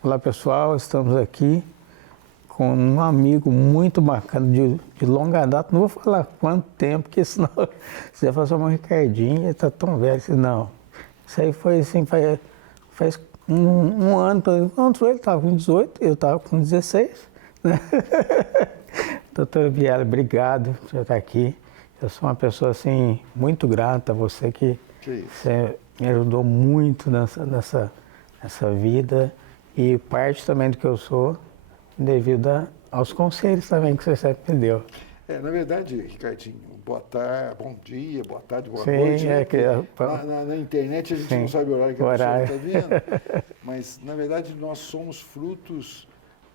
Olá pessoal, estamos aqui com um amigo muito bacana de longa data. Não vou falar quanto tempo, porque senão você vai falar só um Ricardinho, ele está tão velho. Não, isso aí foi assim, faz um ano que eu encontro ele, estava com 18, eu estava com 16. Né? Doutor Vilela, obrigado por você estar aqui. Eu sou uma pessoa assim, muito grata a você que você me ajudou muito nessa vida. E parte também do que eu sou devido aos conselhos também que você sempre me deu. Na verdade, Ricardinho, boa tarde, bom dia, boa tarde, boa Sim, noite. Né? Na internet a gente não sabe o horário que a pessoa está vendo, mas na verdade nós somos frutos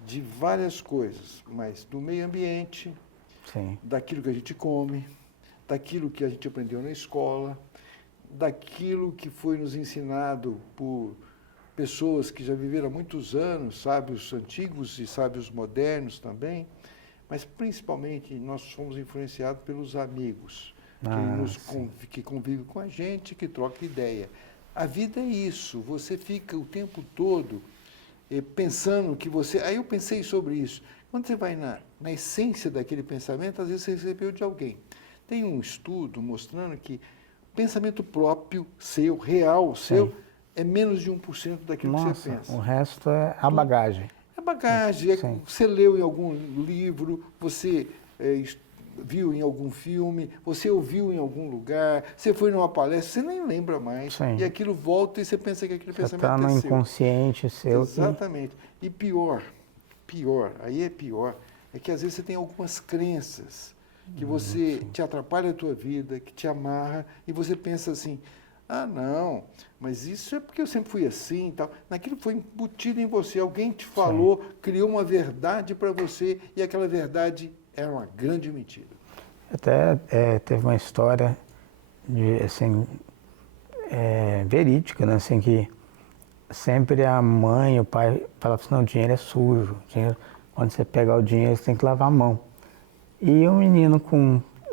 de várias coisas, mas do meio ambiente, sim, daquilo que a gente come, daquilo que a gente aprendeu na escola, daquilo que foi nos ensinado por pessoas que já viveram há muitos anos, sábios antigos e sábios modernos também, mas principalmente nós fomos influenciados pelos amigos que convivem com a gente, que trocam ideia. A vida é isso, você fica o tempo todo pensando que você... Aí eu pensei sobre isso. Quando você vai na essência daquele pensamento, às vezes você recebeu de alguém. Tem um estudo mostrando que pensamento próprio, seu, real, seu, é menos de 1% daquilo que você pensa. O resto é a bagagem. É bagagem, você leu em algum livro, você viu em algum filme, você ouviu em algum lugar, você foi numa palestra, você nem lembra mais. Sim. E aquilo volta e você pensa que aquele pensamento é seu. Está no inconsciente seu. Exatamente. E pior, aí é pior, é que às vezes você tem algumas crenças que você te atrapalha a tua vida, que te amarra, e você pensa assim, ah, não, mas isso é porque eu sempre fui assim e tal. Naquilo foi embutido em você, alguém te falou, criou uma verdade para você, e aquela verdade era uma grande mentira. Até teve uma história assim, verídica, né? Assim, que sempre a mãe, o pai falavam assim, não, o dinheiro é sujo, quando você pegar o dinheiro você tem que lavar a mão. E o menino,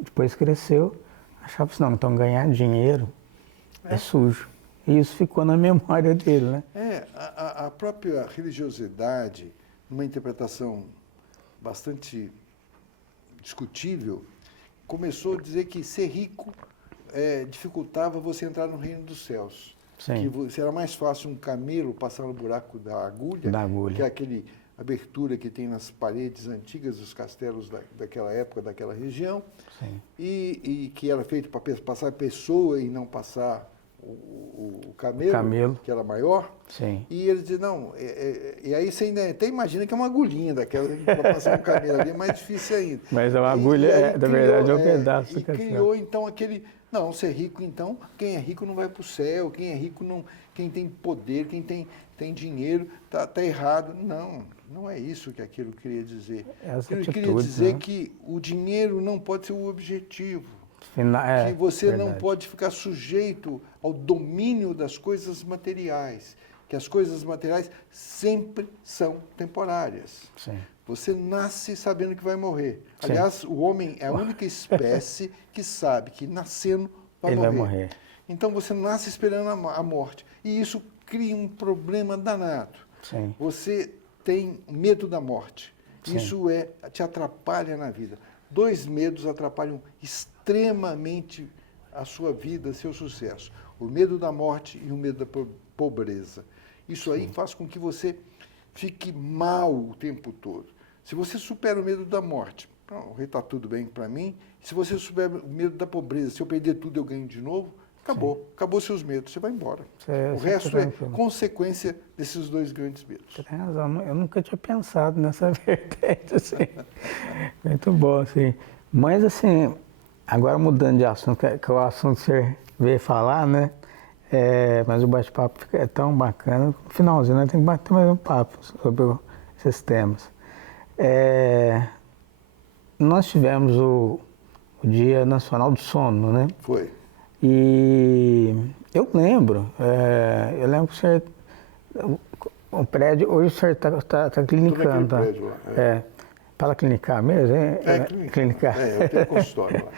depois cresceu, achava assim, não, então ganhar dinheiro é sujo. E isso ficou na memória dele, né? A própria religiosidade, numa interpretação bastante discutível, começou a dizer que ser rico dificultava você entrar no reino dos céus. Sim. Que era mais fácil um camelo passar no buraco da agulha, que é aquele abertura que tem nas paredes antigas dos castelos daquela época, daquela região, e que era feito para passar a pessoa e não passar o camelo, que era maior. Sim. E eles dizem, não, e aí você ainda até imagina que é uma agulhinha daquela, para passar um camelo ali é mais difícil ainda. Mas a agulha, na verdade, é um pedaço do castelo. E criou, então, aquele... Não, ser rico, então, quem é rico não vai para o céu, quem é rico não... Quem tem poder, quem tem dinheiro, tá errado. Não é isso que aquilo queria dizer. Aquilo queria dizer que o dinheiro não pode ser o objetivo. Que você não pode ficar sujeito ao domínio das coisas materiais. Que as coisas materiais sempre são temporárias. Sim. Você nasce sabendo que vai morrer. Aliás, o homem é a única espécie que sabe que nascendo vai morrer. Então você nasce esperando a morte. E isso cria um problema danado. Sim. Você tem medo da morte. Sim. Isso te atrapalha na vida. 2 medos atrapalham extremamente a sua vida, seu sucesso. O medo da morte e o medo da pobreza. Isso aí faz com que você fique mal o tempo todo. Se você supera o medo da morte, está tudo bem para mim. Se você supera o medo da pobreza, se eu perder tudo eu ganho de novo, acabou seus medos, você vai embora. O resto é consequência desses 2 grandes medos. Você tem razão, eu nunca tinha pensado nessa vertente, assim. Muito bom, assim. Mas, assim, agora mudando de assunto, que é o assunto que você veio falar, né? Mas o bate-papo é tão bacana. No finalzinho, né? Tem que bater mais um papo sobre esses temas. Nós tivemos o Dia Nacional do Sono, né? Foi. E eu lembro que o senhor, o prédio, hoje o senhor está clinicando. Tá? Prédio lá, para clinicar mesmo? Clinicar. Eu tenho consultório lá.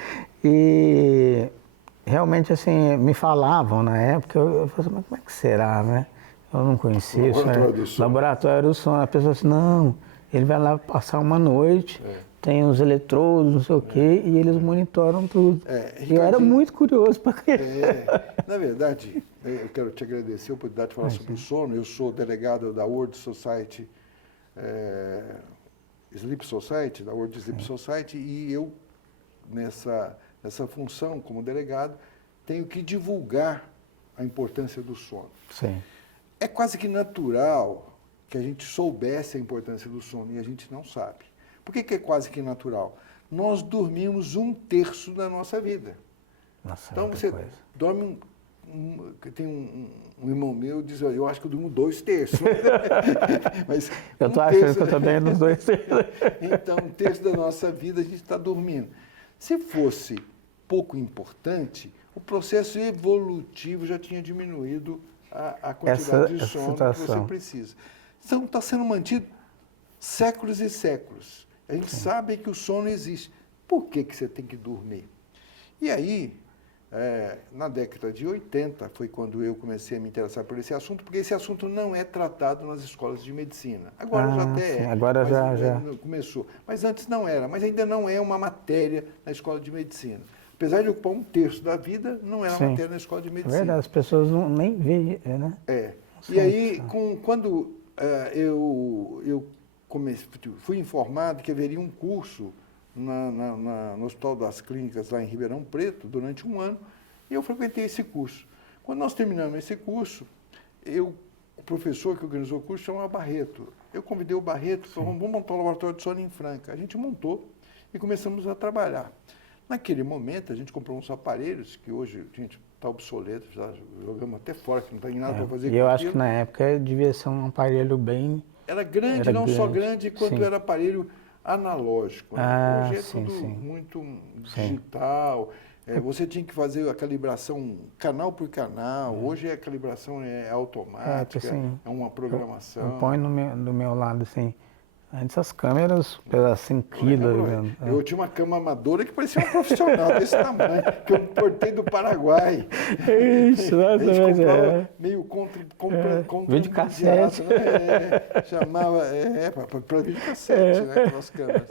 E realmente, assim, me falavam na época, eu falei, mas como é que será, né? Eu não conhecia isso. Laboratório do sono. Laboratório do sono. A pessoa assim, não, ele vai lá passar uma noite, tem os eletrodos, não sei o quê, e eles monitoram tudo. E eu era muito curioso para Na verdade, eu quero te agradecer a oportunidade de falar sobre o sono. Eu sou delegado da World Society, Sleep Society, da World Sleep Society, e eu, nessa função como delegado, tenho que divulgar a importância do sono. Sim. É quase que natural que a gente soubesse a importância do sono, e a gente não sabe. Por que é quase que natural? Nós dormimos 1/3 da nossa vida. Nossa, então você dorme tem um irmão meu que diz, eu acho que eu durmo 2/3. Mas eu estou achando que eu também nos 2/3. Então, 1/3 da nossa vida a gente está dormindo. Se fosse pouco importante, o processo evolutivo já tinha diminuído a quantidade de sono que você precisa. Então, está sendo mantido séculos e séculos. A gente sabe que o sono existe. Por que você tem que dormir? E aí, na década de 80, foi quando eu comecei a me interessar por esse assunto, porque esse assunto não é tratado nas escolas de medicina. Agora já até sim, agora já começou. Mas antes não era, mas ainda não é uma matéria na escola de medicina. Apesar de ocupar 1/3 da vida, não era matéria na escola de medicina. É verdade, as pessoas nem veem, né? E aí, quando eu fui informado que haveria um curso no Hospital das Clínicas, lá em Ribeirão Preto, durante um ano, e eu frequentei esse curso. Quando nós terminamos esse curso, o professor que organizou o curso chamava Barreto. Eu convidei o Barreto para vamos montar um laboratório de sono em Franca. A gente montou e começamos a trabalhar. Naquele momento, a gente comprou uns aparelhos que hoje, gente, está obsoleto, já jogamos até fora, que não tem nada para fazer com aquilo. E eu acho que na época devia ser um aparelho bem... Era grande, só grande quanto era aparelho analógico. Né? Hoje é tudo muito digital. Você tinha que fazer a calibração canal por canal. Hoje a calibração é automática, é uma programação. Eu ponho do meu lado, assim, antes as câmeras pesavam 5 quilos. Eu tinha uma cama amadora que parecia um profissional desse tamanho, que eu importei do Paraguai. Isso, nossa, meio contra videocassete. Né? Chamava, para videocassete, né? Aquelas câmeras.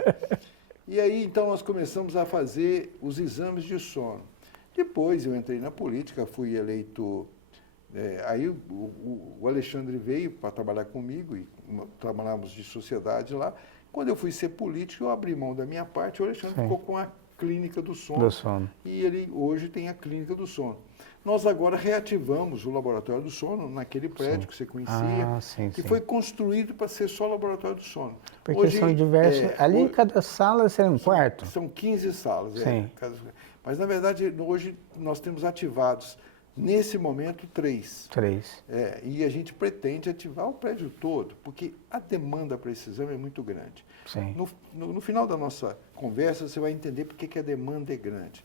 E aí, então, nós começamos a fazer os exames de sono. Depois eu entrei na política, fui eleito... aí o Alexandre veio para trabalhar comigo, e trabalhávamos de sociedade lá. Quando eu fui ser político, eu abri mão da minha parte, o Alexandre ficou com a clínica do sono. E ele hoje tem a clínica do sono. Nós agora reativamos o laboratório do sono naquele prédio que você conhecia, que foi construído para ser só laboratório do sono. Porque hoje, são diversos... ali cada sala é um quarto? São 15 salas. Mas, na verdade, hoje nós temos ativados, nesse momento, 3. E a gente pretende ativar o prédio todo, porque a demanda para esse exame é muito grande. No final da nossa conversa, você vai entender por que a demanda é grande.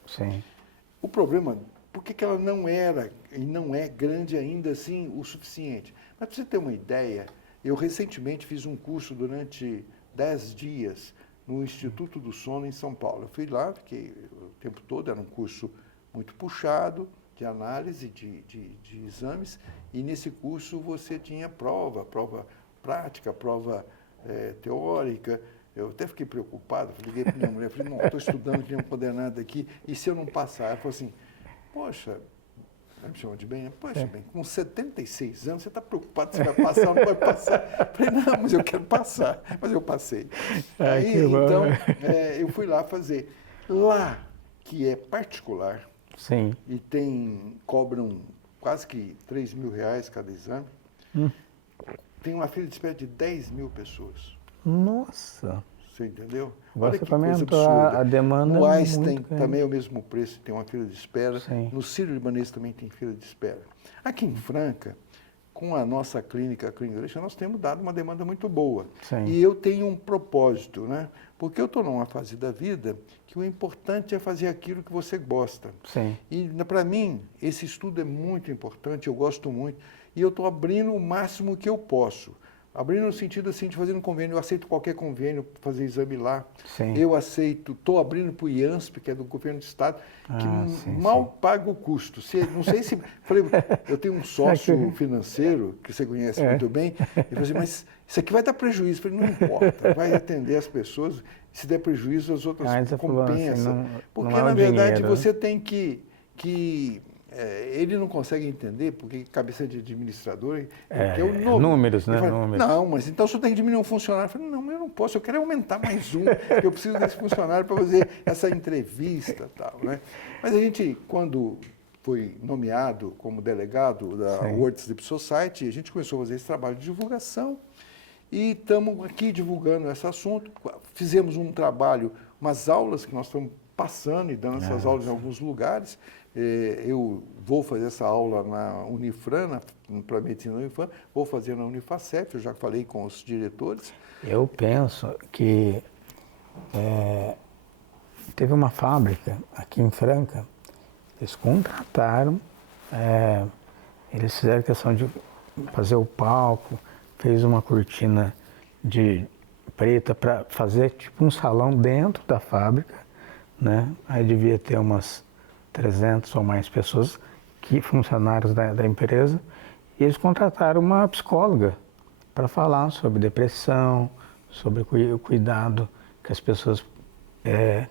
O problema... Por que ela não era e não é grande ainda assim o suficiente? Mas para você ter uma ideia, eu recentemente fiz um curso durante 10 dias no Instituto do Sono em São Paulo. Eu fui lá, fiquei o tempo todo, era um curso muito puxado de análise de exames, e nesse curso você tinha prova prática, prova teórica. Eu até fiquei preocupado, liguei para minha mulher, falei, não, estou estudando que nem um condenado aqui, e se eu não passar? Ela falou assim, poxa, ela me chama de bem, poxa, bem, com 76 anos, você está preocupado se vai passar ou não vai passar? Eu falei, não, mas eu quero passar, mas eu passei. Aí, então, eu fui lá fazer. Lá, que é particular, e cobram quase que R$3.000 cada exame, tem uma fila de espera de 10 mil pessoas. Nossa! Você entendeu? Olha que coisa absurda. A demanda no Einstein também é o mesmo preço, tem uma fila de espera. No Sírio-Libanês também tem fila de espera. Aqui em Franca, com a nossa clínica, a Clínica, nós temos dado uma demanda muito boa. E eu tenho um propósito, né? Porque eu estou numa fase da vida que o importante é fazer aquilo que você gosta. E, para mim, esse estudo é muito importante, eu gosto muito, e eu estou abrindo o máximo que eu posso. Abrindo no sentido assim, de fazer um convênio. Eu aceito qualquer convênio para fazer exame lá. Sim. Eu aceito, estou abrindo para o IANSP, que é do governo do estado, que mal paga o custo. Não sei se... Falei, eu tenho um sócio financeiro, que você conhece muito bem, ele falou assim, mas isso aqui vai dar prejuízo. Eu falei, não importa, vai atender as pessoas, se der prejuízo, as outras compensam. Assim, porque, não é na verdade, dinheiro, você tem que ele não consegue entender, porque cabeça de administrador é o número. Números, né? Fala, Números. não, mas então o senhor tem que diminuir um funcionário. Eu falei, não, mas eu não posso, eu quero aumentar mais um, porque eu preciso desse funcionário para fazer essa entrevista e tal, né? Mas a gente, quando foi nomeado como delegado da World Sleep Society, a gente começou a fazer esse trabalho de divulgação e estamos aqui divulgando esse assunto. Fizemos um trabalho, umas aulas que nós estamos passando e dando essas aulas em alguns lugares. Eu vou fazer essa aula na Unifran, para medicina da Unifran, vou fazer na Unifacef, eu já falei com os diretores. Eu penso que teve uma fábrica aqui em Franca, eles contrataram, eles fizeram questão de fazer o palco, fez uma cortina de preta para fazer tipo um salão dentro da fábrica, né? Aí devia ter umas 300 ou mais pessoas, funcionários da empresa, e eles contrataram uma psicóloga para falar sobre depressão, sobre o cuidado que as pessoas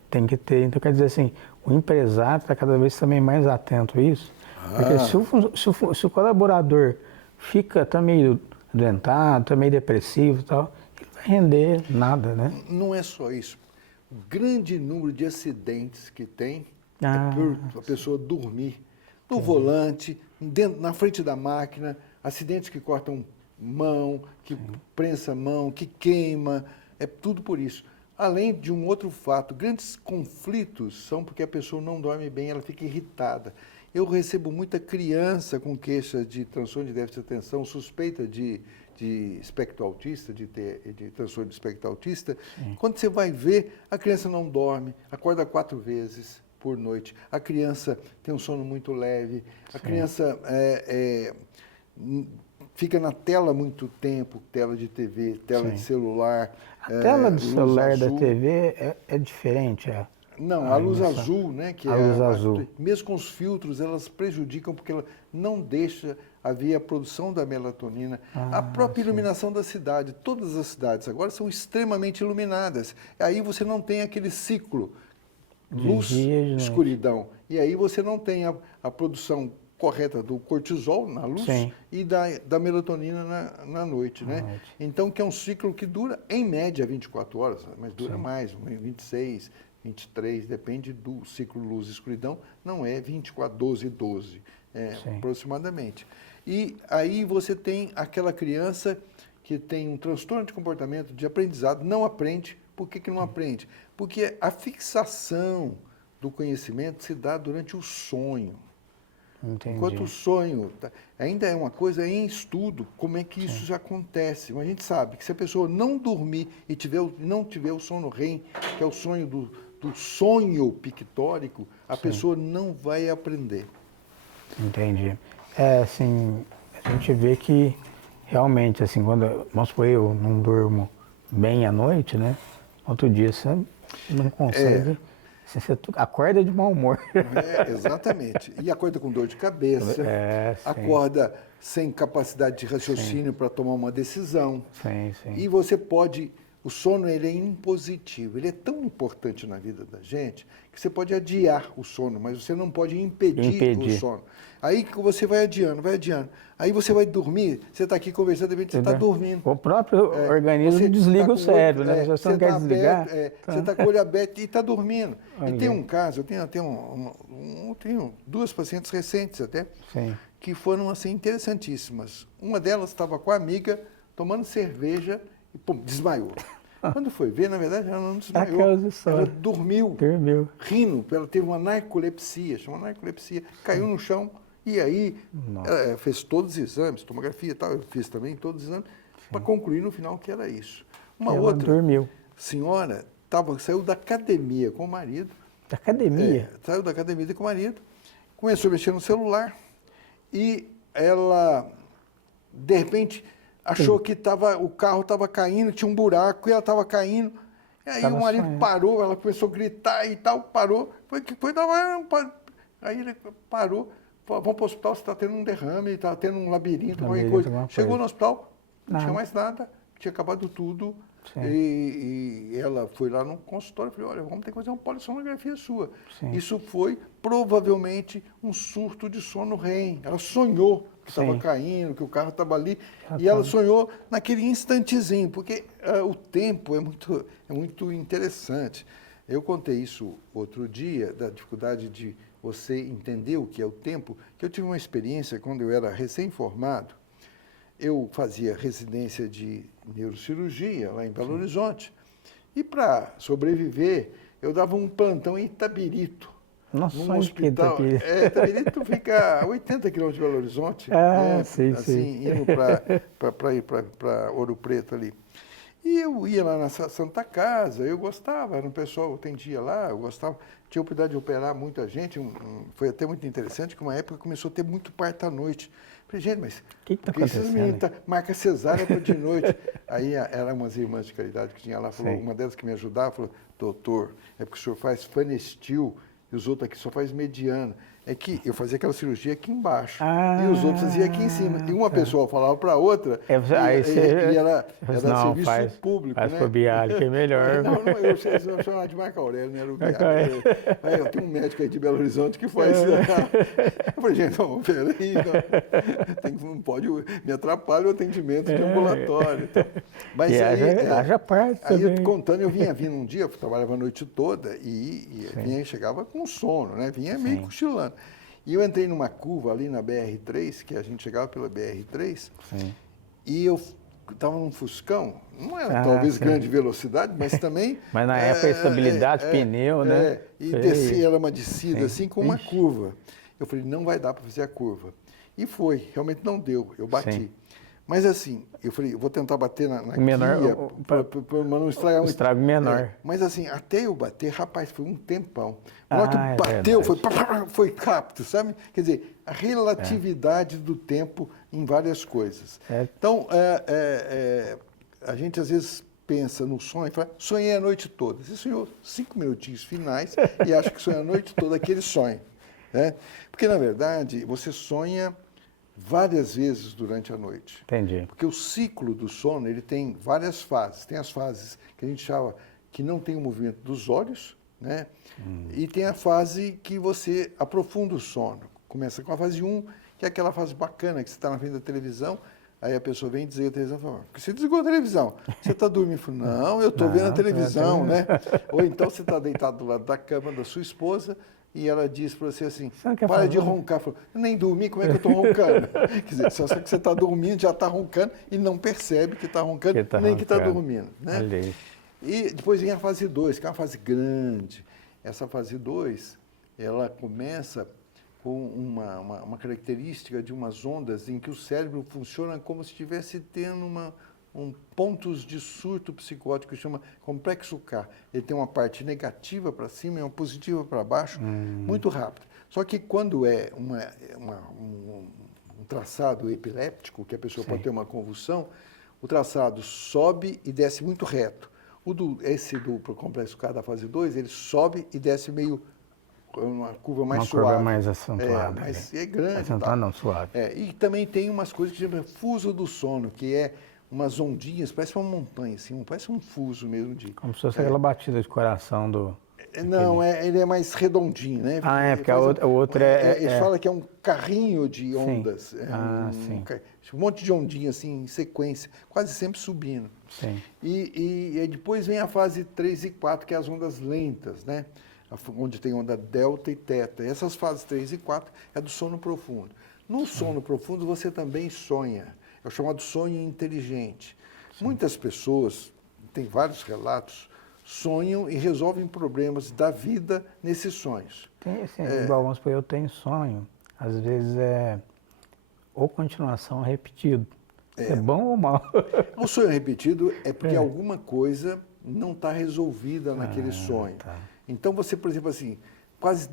têm que ter. Então, quer dizer assim, o empresário está cada vez também mais atento a isso, porque se o colaborador está meio adoentado, está meio depressivo e tal, ele vai render nada, né? Não é só isso. O grande número de acidentes que tem por a pessoa dormir no volante, na frente da máquina, acidentes que cortam mão, que prensa mão, que queima, é tudo por isso. Além de um outro fato, grandes conflitos são porque a pessoa não dorme bem, ela fica irritada. Eu recebo muita criança com queixa de transtorno de déficit de atenção, suspeita de espectro autista, de transtorno de espectro autista. Quando você vai ver, a criança não dorme, acorda 4 vezes por noite. A criança tem um sono muito leve, a criança fica na tela muito tempo, tela de TV, tela de celular. A tela do celular da TV é diferente, Não, a luz azul, né? Que a luz azul. Mesmo com os filtros, elas prejudicam porque ela não deixa haver a produção da melatonina. A própria iluminação da cidade, todas as cidades agora são extremamente iluminadas. Aí você não tem aquele ciclo, luz, escuridão. E aí você não tem a produção correta do cortisol na luz e da melatonina na noite, né? Então, que é um ciclo que dura, em média, 24 horas, mas dura mais, 26, 23, depende do ciclo luz e escuridão, não é 24, 12, aproximadamente. E aí você tem aquela criança que tem um transtorno de comportamento, de aprendizado, não aprende. Por que não aprende? Porque a fixação do conhecimento se dá durante o sonho. Entendi. Enquanto o sonho ainda é uma coisa em estudo, como é que isso já acontece? Mas a gente sabe que se a pessoa não dormir e não tiver o sono REM, que é o sonho do sonho pictórico, a pessoa não vai aprender. Entendi. Assim, a gente vê que realmente, assim, quando, vamos supor, eu não durmo bem à noite, né? Outro dia você não consegue, você acorda de mau humor. Exatamente. E acorda com dor de cabeça, acorda sem capacidade de raciocínio para tomar uma decisão. E você pode... O sono, ele é impositivo, ele é tão importante na vida da gente que você pode adiar o sono, mas você não pode impedir o sono. Aí que você vai adiando. Aí você vai dormir, você está aqui conversando, de repente você está dormindo. O próprio organismo desliga o cérebro, né? Você não quer desligar. Você está com o olho aberto e está dormindo. E tem um caso, eu tenho até tenho 2 pacientes recentes até, que foram assim interessantíssimas. Uma delas estava com a amiga, tomando cerveja, e pum, desmaiou. Quando foi ver, na verdade, ela não desmaiou. Ela dormiu, rindo. Ela teve uma narcolepsia, caiu no chão e aí ela fez todos os exames, tomografia e tal, eu fiz também todos os exames, para concluir no final que era isso. Uma outra senhora saiu da academia com o marido. Da academia? Saiu da academia com o marido, começou a mexer no celular e ela, de repente... achou que o carro estava caindo, tinha um buraco e ela estava caindo. E aí o marido parou, ela começou a gritar e tal, parou. Aí ele parou, falou, vamos para o hospital, você está tendo um derrame, está tendo um labirinto, qualquer coisa. Chegou no hospital, não tinha mais nada, tinha acabado tudo. E ela foi lá no consultório e falou, olha, vamos ter que fazer uma polissonografia sua. Sim. Isso foi provavelmente um surto de sono REM. Ela sonhou que estava caindo, que o carro estava ali, e ela sonhou naquele instantezinho, porque o tempo é muito interessante. Eu contei isso outro dia, da dificuldade de você entender o que é o tempo, que eu tive uma experiência quando eu era recém-formado. Eu fazia residência de neurocirurgia lá em Belo Horizonte. E para sobreviver, eu dava um plantão em Itabirito. Nossa, num hospital. Itabirito fica a 80 quilômetros de Belo Horizonte. Indo para ir para Ouro Preto ali. E eu ia lá na Santa Casa, eu gostava, era um pessoal que atendia lá, eu gostava. Tinha a oportunidade de operar muita gente, foi até muito interessante, que uma época começou a ter muito parto à noite. Falei, gente, mas que está acontecendo? Marca cesárea para de noite. Aí eram umas irmãs de caridade que tinha lá, falou, uma delas que me ajudava, falou, doutor, é porque o senhor faz fanestil e os outros aqui só faz mediano. É que eu fazia aquela cirurgia aqui embaixo e os outros faziam aqui em cima. E uma pessoa falava para a outra e era serviço público. Faz para o Bialy, que é melhor. Eu chamava de Marco Aurélio, não era o Bialy. Eu tenho um médico aí de Belo Horizonte que faz isso. Eu falei, gente, não, peraí, não pode, me atrapalha o atendimento de ambulatório. Mas haja parte aí também. eu contando, eu vinha vindo um dia, eu trabalhava a noite toda e chegava com sono, né? Vinha meio cochilando. E eu entrei numa curva ali na BR-3, que a gente chegava pela BR-3, e eu estava num Fuscão, não era talvez grande velocidade, mas também... Mas na época a estabilidade, pneu, né? E descia, era uma descida assim com uma curva. Eu falei, não vai dar para fazer a curva. E foi, realmente não deu, eu bati. Mas assim, eu falei, eu vou tentar bater na menor, guia, para não estragar muito. Estrago menor. Mas assim, até eu bater, rapaz, foi um tempão. Na hora que bateu, foi rápido, sabe? Quer dizer, a relatividade do tempo em várias coisas. Então, a gente às vezes pensa no sonho e fala, sonhei a noite toda. Você sonhou 5 minutinhos finais e acha que sonhou a noite toda aquele sonho. Né? Porque, na verdade, você sonha várias vezes durante a noite. Entendi. Porque o ciclo do sono, ele tem várias fases. Tem as fases que a gente chama que não tem o movimento dos olhos, né? E tem a fase que você aprofunda o sono. Começa com a fase 1, que é aquela fase bacana, que você está na frente da televisão, aí a pessoa vem dizer a televisão, fala, por que você desligou a televisão? Você está dormindo? Falo, não, eu estou vendo a televisão, né? Ou então você está deitado do lado da cama da sua esposa, e ela diz para você assim, para de roncar. Falou, eu nem dormi, como é que eu estou roncando? Quer dizer, só que você está dormindo, já está roncando e não percebe que está roncando, nem que está dormindo. Né? E depois vem a fase 2, que é uma fase grande. Essa fase 2, ela começa com uma característica de umas ondas em que o cérebro funciona como se estivesse tendo pontos de surto psicótico que chama complexo K. Ele tem uma parte negativa para cima e uma positiva para baixo, muito rápido. Só que quando é um traçado epiléptico, que a pessoa pode ter uma convulsão, o traçado sobe e desce muito reto. Esse do complexo K da fase 2, ele sobe e desce meio uma curva mais suave. Uma curva mais acentuada. Mas é grande. Acentuada não, suave. E também tem umas coisas que se chama fuso do sono, que é umas ondinhas, parece uma montanha, assim, parece um fuso mesmo. Como se fosse aquela batida de coração do... Não, ele é mais redondinho, né? Porque o outro Eles falam que é um carrinho de ondas. Sim. Um monte de ondinha, assim, em sequência, quase sempre subindo. Sim. E depois vem a fase 3 e 4, que é as ondas lentas, né? Onde tem onda delta e teta. E essas fases 3 e 4 é do sono profundo. No sono profundo você também sonha. É o chamado sonho inteligente. Muitas pessoas, tem vários relatos, sonham e resolvem problemas da vida nesses sonhos. Igual, vamos supor, eu tenho sonho, às vezes ou continuação repetido. É bom ou mal? O sonho repetido é porque alguma coisa não está resolvida naquele sonho. Tá. Então você, por exemplo, assim,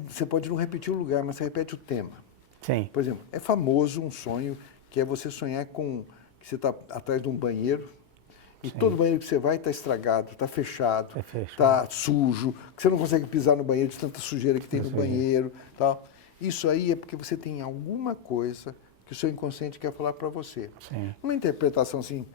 você pode não repetir o lugar, mas você repete o tema. Sim. Por exemplo, é famoso um sonho que é você sonhar com que você está atrás de um banheiro, e todo banheiro que você vai está estragado, está fechado, está sujo, que você não consegue pisar no banheiro de tanta sujeira que tem no banheiro, tal. Isso aí é porque você tem alguma coisa que o seu inconsciente quer falar para você. Sim. Uma interpretação assim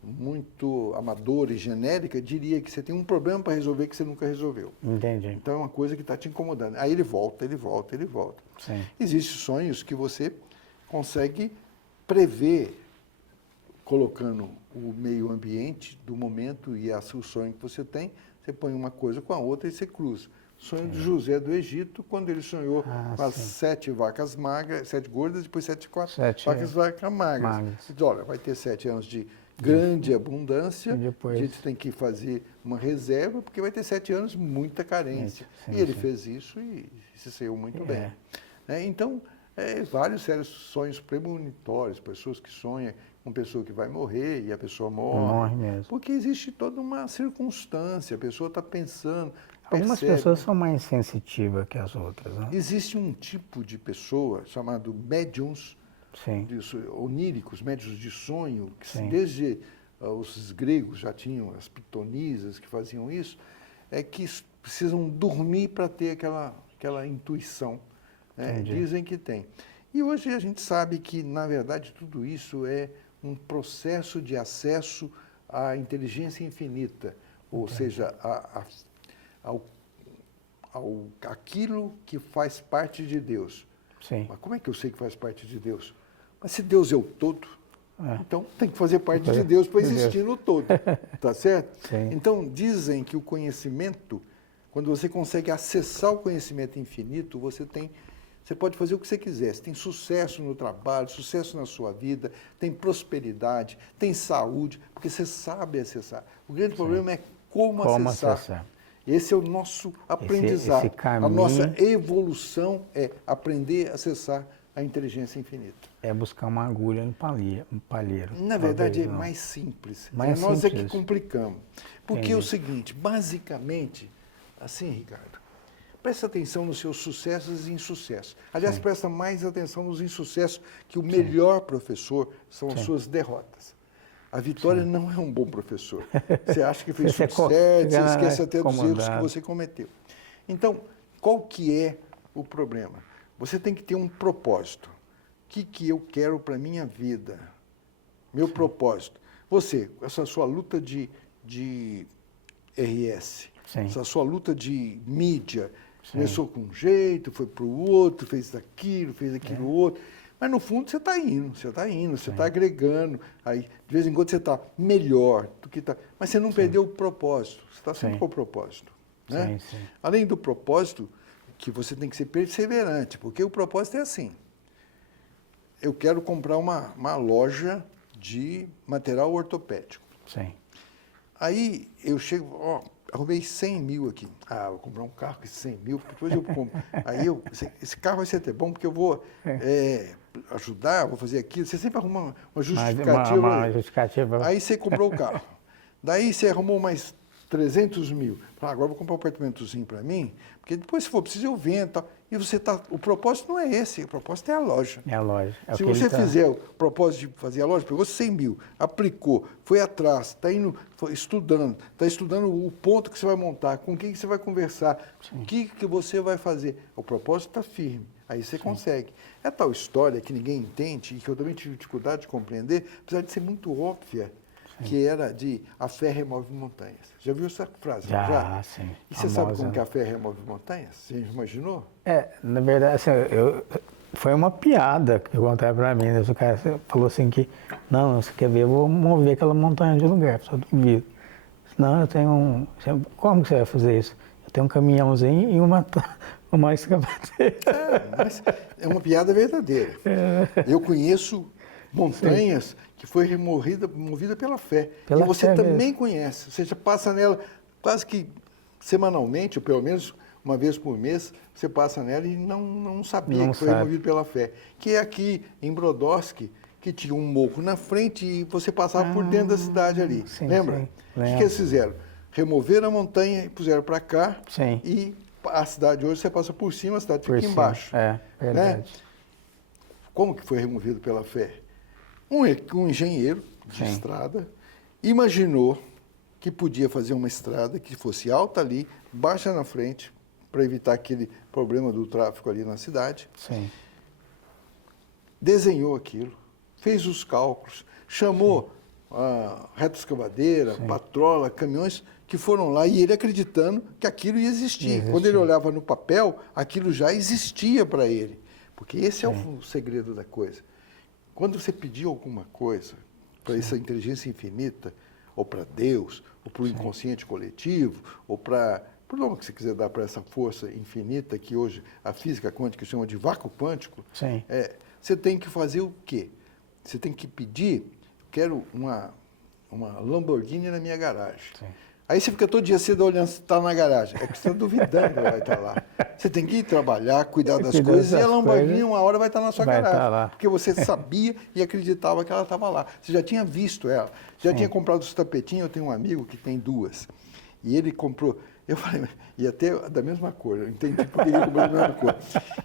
muito amadora e genérica diria que você tem um problema para resolver que você nunca resolveu. Entendi. Então é uma coisa que está te incomodando. Aí ele volta, ele volta, ele volta. Sim. Existem sonhos que você consegue prever colocando o meio ambiente do momento e o sonho que você tem, você põe uma coisa com a outra e você cruza. O sonho de José do Egito, quando ele sonhou com as 7 vacas magras, 7 gordas, depois 7 vacas magras. Ele diz, olha, vai ter 7 anos de grande abundância, a gente tem que fazer uma reserva, porque vai ter 7 anos muita carência. E ele fez isso e se saiu muito bem. Então, vários sérios sonhos premonitórios, pessoas que sonham com pessoa que vai morrer e a pessoa morre mesmo. Porque existe toda uma circunstância, a pessoa está pensando, Algumas pessoas são mais sensitivas que as outras, né? Existe um tipo de pessoa chamado médiums, oníricos, médiums de sonho, que desde os gregos já tinham as pitonisas que faziam isso, que precisam dormir para ter aquela intuição. Dizem que tem. E hoje a gente sabe que, na verdade, tudo isso é um processo de acesso à inteligência infinita, ou seja, aquilo que faz parte de Deus. Mas como é que eu sei que faz parte de Deus? Mas se Deus é o todo, então tem que fazer parte de Deus para existir no todo, tá certo? Então dizem que o conhecimento, quando você consegue acessar o conhecimento infinito, você pode fazer o que você quiser. Você tem sucesso no trabalho, sucesso na sua vida, tem prosperidade, tem saúde, porque você sabe acessar. O grande problema é como acessar. Esse é o nosso aprendizado. Esse caminho, a nossa evolução é aprender a acessar a inteligência infinita. É buscar uma agulha no palheiro. Na verdade, é mais simples. Nós é que complicamos. Porque é o seguinte, basicamente, assim, Ricardo, presta atenção nos seus sucessos e insucessos. Aliás, presta mais atenção nos insucessos, que o melhor professor são as suas derrotas. A vitória não é um bom professor. Você acha que fez tudo certo, você esquece até dos erros que você cometeu. Então, qual que é o problema? Você tem que ter um propósito. O que eu quero para a minha vida? Meu propósito. Você, essa sua luta de RS, essa sua luta de mídia, começou com um jeito, foi para o outro, fez aquilo outro. Mas no fundo você está indo, você está agregando. Aí, de vez em quando você está melhor do que está. Mas você não perdeu o propósito, você está sempre com o propósito. Né? Além do propósito, que você tem que ser perseverante, porque o propósito é assim. Eu quero comprar uma loja de material ortopédico. Aí eu chego, arrumei 100 mil aqui. Vou comprar um carro com 100 mil, depois eu compro. Aí esse carro vai ser até bom, porque eu vou ajudar, vou fazer aquilo. Você sempre arruma uma justificativa. Uma justificativa. Aí você comprou o carro. Daí você arrumou mais 300 mil. Agora eu vou comprar um apartamentozinho para mim, porque depois, se for preciso, eu vendo. Tal. E você o propósito não é esse, o propósito é a loja. É a loja. Se você fizer o propósito de fazer a loja, pegou 100 mil, aplicou, foi atrás, está estudando o ponto que você vai montar, com quem que você vai conversar, o que você vai fazer. O propósito está firme, aí você consegue. É tal história que ninguém entende e que eu também tive dificuldade de compreender, apesar de ser muito óbvia, que era de a fé remove montanhas. Já viu essa frase? Já, sim. E você sabe como que a fé remove montanhas? Você imaginou? Na verdade, assim, foi uma piada que contaram para mim. Né? O cara falou assim que, não, você quer ver, eu vou mover aquela montanha de lugar, só duvido. Não, eu tenho como que você vai fazer isso? Eu tenho um caminhãozinho e uma escavadeira. Mas é uma piada verdadeira. Eu conheço montanhas que foi movida pela fé. E você também conhece. Você já passa nela quase que semanalmente, ou pelo menos uma vez por mês, você passa nela e não sabia que foi movido pela fé. Que é aqui em Brodowski, que tinha um morro na frente e você passava por dentro da cidade ali. Lembra? O que eles fizeram? Removeram a montanha e puseram para cá. E a cidade hoje você passa por cima, a cidade fica embaixo. Verdade. Né? Como que foi removido pela fé? Um engenheiro de estrada imaginou que podia fazer uma estrada que fosse alta ali, baixa na frente, para evitar aquele problema do tráfego ali na cidade. Sim. Desenhou aquilo, fez os cálculos, chamou a retroescavadeira, patrola, caminhões que foram lá e ele acreditando que aquilo ia existir. Quando ele olhava no papel, aquilo já existia para ele. Porque esse é o segredo da coisa. Quando você pedir alguma coisa para essa inteligência infinita, ou para Deus, ou para o inconsciente coletivo, ou para o nome que você quiser dar para essa força infinita que hoje a física quântica chama de vácuo quântico, você tem que fazer o quê? Você tem que pedir, quero uma Lamborghini na minha garagem. Sim. Aí você fica todo dia cedo olhando se está na garagem. É que você está duvidando que vai estar lá. Você tem que ir trabalhar, cuidar das coisas, e a Lamborghini uma hora vai estar na sua garagem. Porque você sabia e acreditava que ela estava lá. Você já tinha visto ela. Já tinha comprado os tapetinhos. Eu tenho um amigo que tem duas. E ele comprou... Eu falei, e até da mesma cor. Eu entendi porque ele comprou da mesma cor.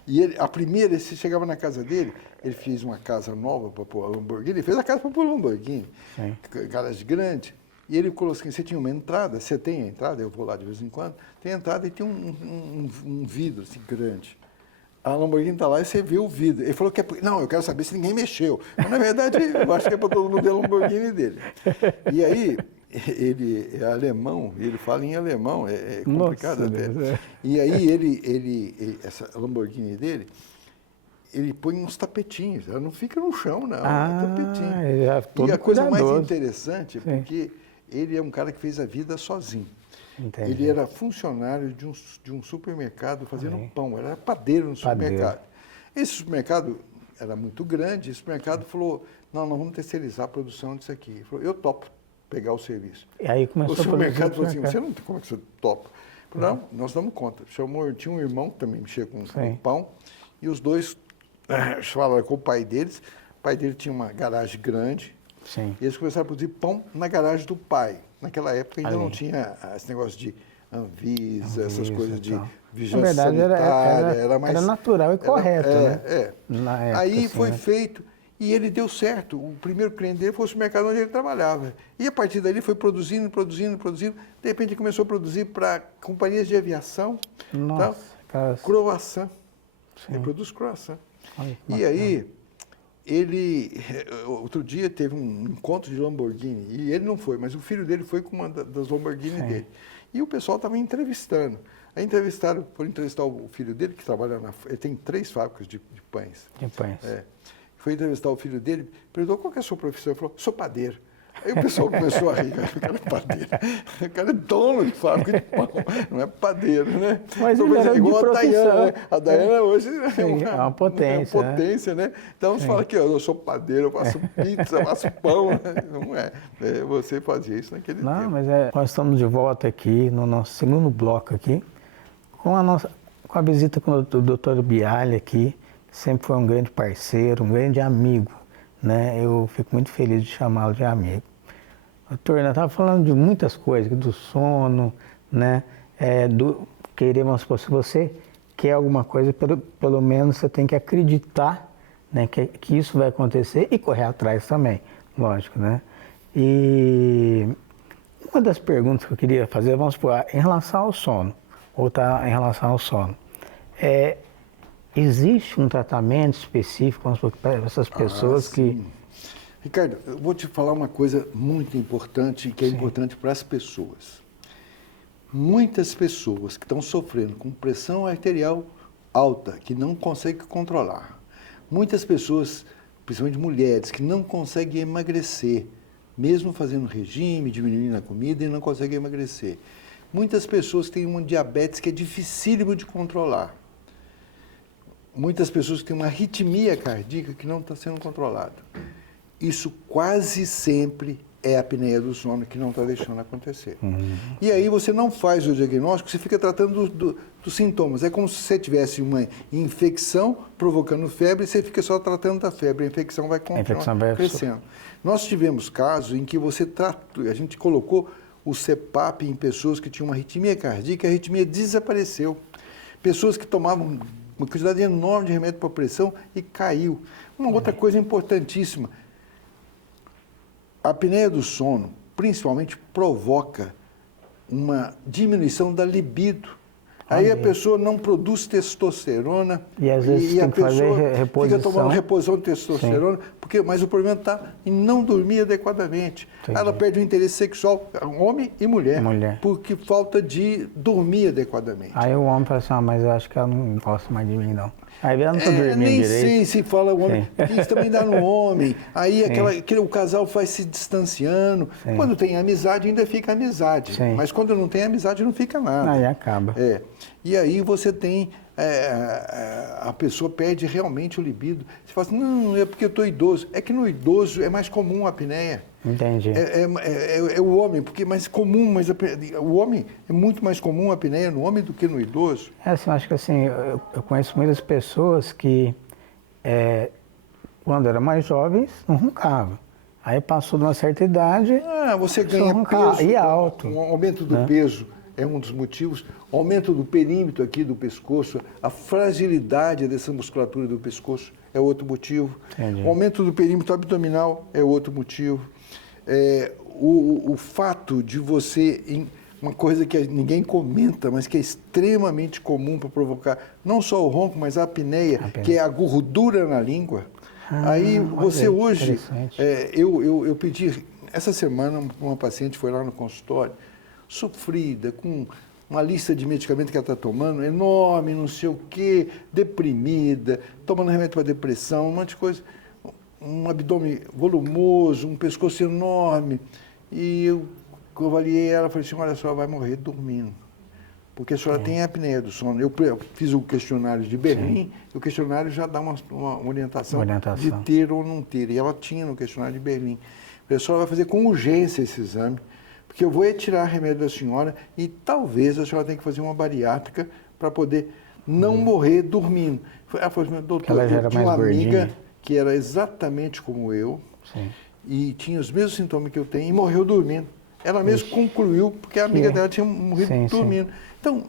E ele, a primeira, você chegava na casa dele, ele fez uma casa nova para pôr a Lamborghini. Ele fez a casa para pôr a Lamborghini. Garagem grande. E ele falou assim, você tinha uma entrada, você tem a entrada, eu vou lá de vez em quando, tem a entrada e tem um vidro assim grande. A Lamborghini está lá e você vê o vidro. Ele falou que não, eu quero saber se ninguém mexeu. Mas, na verdade, eu acho que é para todo mundo ter a Lamborghini dele. E aí, ele é alemão, ele fala em alemão, é complicado. Nossa, até. E aí, essa Lamborghini dele, ele põe uns tapetinhos, ela não fica no chão, não, é tapetinho. E a coisa mais interessante, porque ele é um cara que fez a vida sozinho. Entendi. Ele era funcionário de um supermercado fazendo pão, era padeiro no supermercado. Esse supermercado era muito grande, esse supermercado falou, não, nós vamos terceirizar a produção disso aqui. Ele falou, eu topo pegar o serviço. E aí começou o supermercado falou assim, você não tem como é que você topa? Falei, não, nós damos conta. Tinha um irmão que também mexia com pão, e os dois falaram com o pai deles. O pai dele tinha uma garagem grande. Sim. E eles começaram a produzir pão na garagem do pai. Naquela época ainda não tinha esse negócio de Anvisa, essas coisas de vigilância sanitária. Era natural e correto, né? Na época, aí foi feito e ele deu certo. O primeiro cliente dele foi o supermercado onde ele trabalhava. E a partir daí ele foi produzindo. De repente ele começou a produzir para companhias de aviação. Nossa, croissant. Ele produz croissant. E aí, outro dia teve um encontro de Lamborghini, e ele não foi, mas o filho dele foi com uma das Lamborghini dele. E o pessoal estava entrevistando. Aí foram entrevistar o filho dele, que trabalha ele tem 3 fábricas de pães. De pães. Foi entrevistar o filho dele, perguntou qual que é a sua profissão. Ele falou, sou padeiro. Aí o pessoal começou a rir, o cara é padeiro. O cara é dono de fábrica de pão, não é padeiro, né? Mas ele era igual a Daiana, né? A Daiana hoje é uma potência. Né? Então você fala que eu sou padeiro, eu faço pizza, eu faço pão. Não é. Você fazia isso naquele tempo. Não, mas nós estamos de volta aqui no nosso segundo bloco aqui, com a visita com o Dr. Bialy aqui. Sempre foi um grande parceiro, um grande amigo, né? Eu fico muito feliz de chamá-lo de amigo. Doutor, nós estávamos falando de muitas coisas, do sono, né? Se você quer alguma coisa, pelo menos você tem que acreditar, né, que isso vai acontecer e correr atrás também, lógico, né? E uma das perguntas que eu queria fazer, vamos supor, em relação ao sono, em relação ao sono, existe um tratamento específico, vamos supor, para essas pessoas que... Ricardo, eu vou te falar uma coisa muito importante, que é importante para as pessoas. Muitas pessoas que estão sofrendo com pressão arterial alta, que não conseguem controlar. Muitas pessoas, principalmente mulheres, que não conseguem emagrecer, mesmo fazendo regime, diminuindo a comida e não conseguem emagrecer. Muitas pessoas têm uma diabetes que é dificílimo de controlar. Muitas pessoas têm uma arritmia cardíaca que não está sendo controlada. Isso quase sempre é a apneia do sono que não está deixando acontecer. E aí você não faz o diagnóstico, você fica tratando dos sintomas. É como se você tivesse uma infecção provocando febre e você fica só tratando da febre. A infecção vai continuar crescendo. Nós tivemos casos em que a gente colocou o CPAP em pessoas que tinham uma arritmia cardíaca e a arritmia desapareceu. Pessoas que tomavam uma quantidade enorme de remédio para pressão e caiu. Uma outra coisa importantíssima, A apneia do sono, principalmente, provoca uma diminuição da libido. Aí a pessoa não produz testosterona e às vezes a tem que fazer reposição. fica tomando reposição de testosterona, mas o problema está em não dormir adequadamente. Entendi. Ela perde o interesse sexual, homem e mulher, Mulher. porque falta de dormir adequadamente. Aí o homem fala assim, mas eu acho que ela não gosta mais de mim, não. Aí ela não está dormindo nem direito. sei se fala o homem, isso também dá no homem. Aí o casal vai se distanciando. Sim. Quando tem amizade, ainda fica amizade. Sim. Mas quando não tem amizade, não fica nada. Aí acaba. E aí você tem, a pessoa perde realmente o libido. Você fala assim, não, é porque eu estou idoso. É que no idoso é mais comum a apneia. Entendi. É o homem, porque é mais comum, mas o homem é muito mais comum a apneia no homem do que no idoso. Assim, acho que assim, eu conheço muitas pessoas que, quando eram mais jovens, não roncavam. Aí passou de uma certa idade... Você ganha peso. E alto. O aumento do peso é um dos motivos. O aumento do perímetro aqui do pescoço, a fragilidade dessa musculatura do pescoço é outro motivo. Entendi. O aumento do perímetro abdominal é outro motivo. O fato de você... Uma coisa que ninguém comenta, mas que é extremamente comum para provocar não só o ronco, mas a apneia, que é a gordura na língua. Aí você hoje... eu pedi... Essa semana, uma paciente foi lá no consultório, sofrida, com uma lista de medicamentos que ela está tomando, enorme, não sei o quê, deprimida, tomando remédio para depressão, um monte de coisa, um abdômen volumoso, um pescoço enorme. E eu avaliei ela e falei assim, olha, a senhora vai morrer dormindo, porque a senhora tem apneia do sono. Eu fiz o questionário de Berlim, e o questionário já dá uma orientação de ter ou não ter, e ela tinha no questionário de Berlim. A senhora vai fazer com urgência esse exame, porque eu vou retirar remédio da senhora e talvez a senhora tenha que fazer uma bariátrica para poder não morrer dormindo. Ela falou assim, doutor, eu tinha uma amiga que era exatamente como eu, e tinha os mesmos sintomas que eu tenho, e morreu dormindo. Ela mesma concluiu, porque a amiga dela tinha morrido dormindo. Então,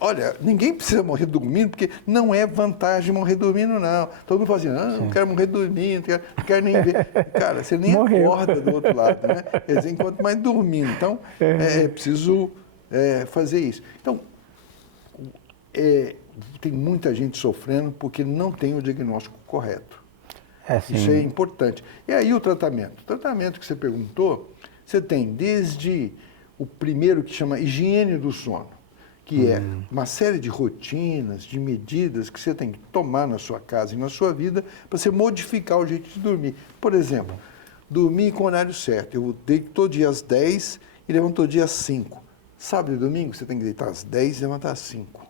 olha, ninguém precisa morrer dormindo, porque não é vantagem morrer dormindo, não. Todo mundo fala assim, não quero morrer dormindo, não quero nem ver. Cara, você nem acorda do outro lado, né? Quer dizer, enquanto mais dormindo. Então, é preciso fazer isso. Então, tem muita gente sofrendo porque não tem o diagnóstico correto. Isso é importante. E aí o tratamento? O tratamento que você perguntou, você tem desde o primeiro que chama higiene do sono, que é uma série de rotinas, de medidas que você tem que tomar na sua casa e na sua vida para você modificar o jeito de dormir. Por exemplo, dormir com o horário certo. Eu deito todo dia às 10 e levanto todo dia às 5. Sábado e domingo você tem que deitar às 10 e levantar às 5.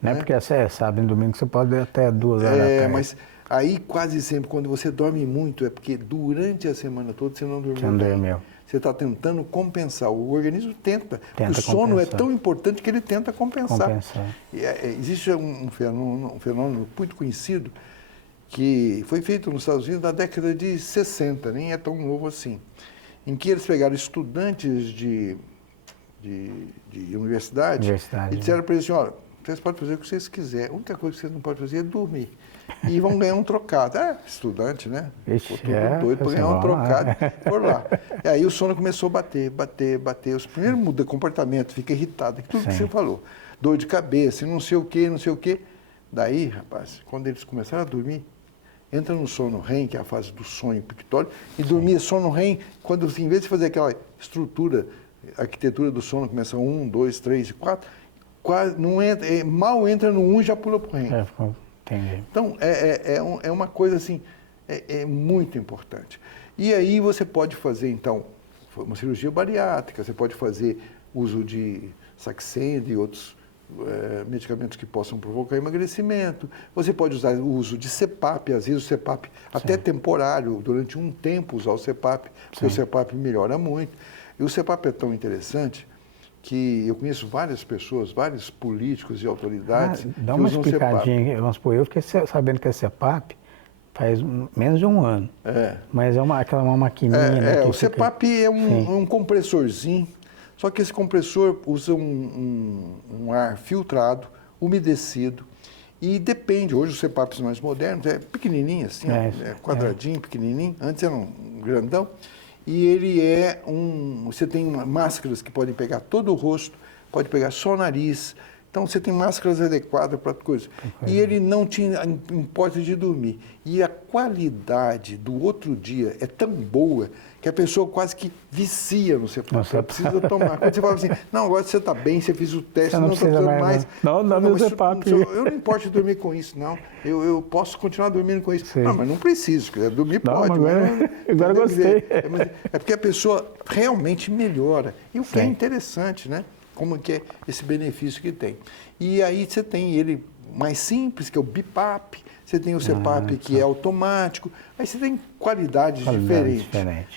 Não é porque sábado e domingo você pode ir até 2 horas da tarde. Mas aí quase sempre quando você dorme muito é porque durante a semana toda você não dormiu. Você não dormiu. Você está tentando compensar. O organismo tenta. O sono é tão importante que ele tenta compensar. Existe um fenômeno muito conhecido que foi feito nos Estados Unidos na década de 60, nem é tão novo assim, em que eles pegaram estudantes de universidade e disseram para eles assim, olha, vocês podem fazer o que vocês quiserem, a única coisa que vocês não podem fazer é dormir. E vão ganhar um trocado. Estudante, né? Ficou tudo doido para ganhar um trocado. Por lá. E aí o sono começou a bater. Os primeiros muda comportamento, fica irritado. Tudo que você falou. Dor de cabeça, não sei o quê. Daí, rapaz, quando eles começaram a dormir, entra no sono REM, que é a fase do sonho pictório, e dormia sono REM, quando em vez de fazer aquela estrutura, arquitetura do sono, começa 1, 2, 3 e 4, quase não entra, mal entra no 1 e já pula para o REM. Entendi. Então, é uma coisa assim, muito importante. E aí você pode fazer, então, uma cirurgia bariátrica, você pode fazer uso de Saxenda e outros medicamentos que possam provocar emagrecimento. Você pode usar o uso de CPAP, às vezes o CPAP até temporário, durante um tempo usar o CPAP, porque o CPAP melhora muito. E o CPAP é tão interessante que eu conheço várias pessoas, vários políticos e autoridades dá uma explicadinha, vamos supor, eu fiquei sabendo que é CPAP faz menos de um ano, mas é uma maquininha. O CPAP é um compressorzinho, só que esse compressor usa um ar filtrado, umedecido, e depende, hoje os CPAPs mais modernos, é pequenininho assim, quadradinho, pequenininho, antes era um grandão, e ele é você tem máscaras que podem pegar todo o rosto, pode pegar só o nariz. Então, você tem máscaras adequadas para coisa. E ele não tinha importa de dormir. E a qualidade do outro dia é tão boa que a pessoa quase que vicia no CPAP. Ela precisa tomar. Quando você fala assim, não, agora você está bem, você fez o teste, não está precisando mais. Não, meu CPAP. Eu não importo dormir com isso, não. Eu posso continuar dormindo com isso. Sim. Não, mas não preciso. Dormir pode. Agora gostei. É porque a pessoa realmente melhora. E o que é interessante, né? Como que é esse benefício que tem. E aí você tem ele mais simples, que é o BiPAP, você tem o CPAP que é automático, aí você tem qualidades diferentes.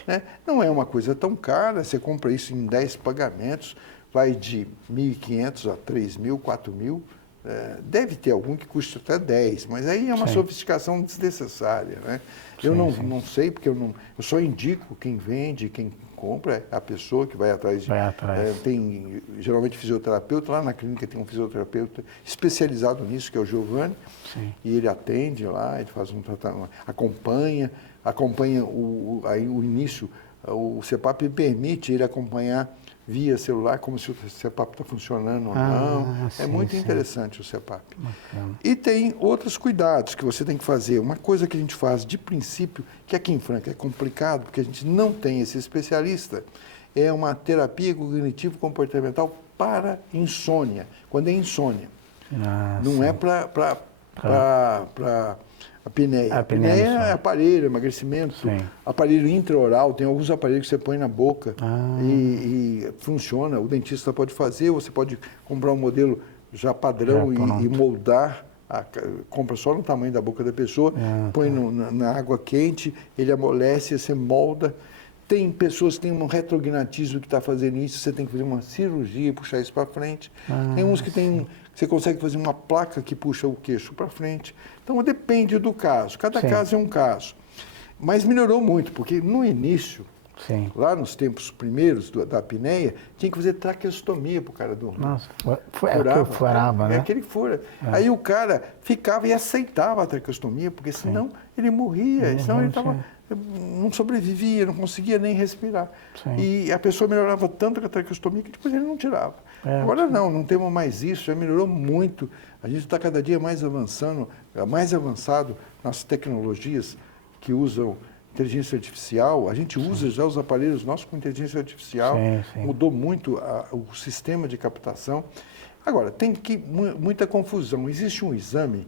Né? Não é uma coisa tão cara, você compra isso em 10 pagamentos, vai de 1.500 a 3.000, 4.000, deve ter algum que custe até 10, mas aí é uma sofisticação desnecessária. Né? Eu não sei, porque eu só indico quem vende, quem compra, é a pessoa que vai atrás. Tem geralmente fisioterapeuta, lá na clínica tem um fisioterapeuta especializado nisso, que é o Giovanni, e ele atende lá, ele faz um tratamento, acompanha o início, o CPAP permite ele acompanhar via celular, como se o CPAP está funcionando ou não. É muito interessante o CPAP. Bacana. E tem outros cuidados que você tem que fazer. Uma coisa que a gente faz de princípio, que aqui em Franca é complicado, porque a gente não tem esse especialista, é uma terapia cognitivo-comportamental para insônia, quando é insônia. Não é para apneia. A apneia é aparelho, emagrecimento, aparelho intraoral, tem alguns aparelhos que você põe na boca e funciona. O dentista pode fazer, você pode comprar um modelo já padrão e moldar, compra só no tamanho da boca da pessoa, põe na água quente, ele amolece, você molda. Tem pessoas que têm um retrognatismo que está fazendo isso, você tem que fazer uma cirurgia, puxar isso para frente. Tem uns que você consegue fazer uma placa que puxa o queixo para frente. Então, depende do caso. Cada caso é um caso. Mas melhorou muito, porque no início, lá nos tempos primeiros da apneia, tinha que fazer traqueostomia para o cara dormir. Nossa, furava, né? É aquele que fura. Aí o cara ficava e aceitava a traqueostomia, porque senão ele morria, senão ele não sobrevivia, não conseguia nem respirar. E a pessoa melhorava tanto com a traqueostomia que depois ele não tirava. Agora não temos mais isso, já melhorou muito. A gente está cada dia mais avançado nas tecnologias que usam inteligência artificial. A gente usa já os aparelhos nossos com inteligência artificial. Mudou muito o sistema de captação. Agora, tem muita confusão. Existe um exame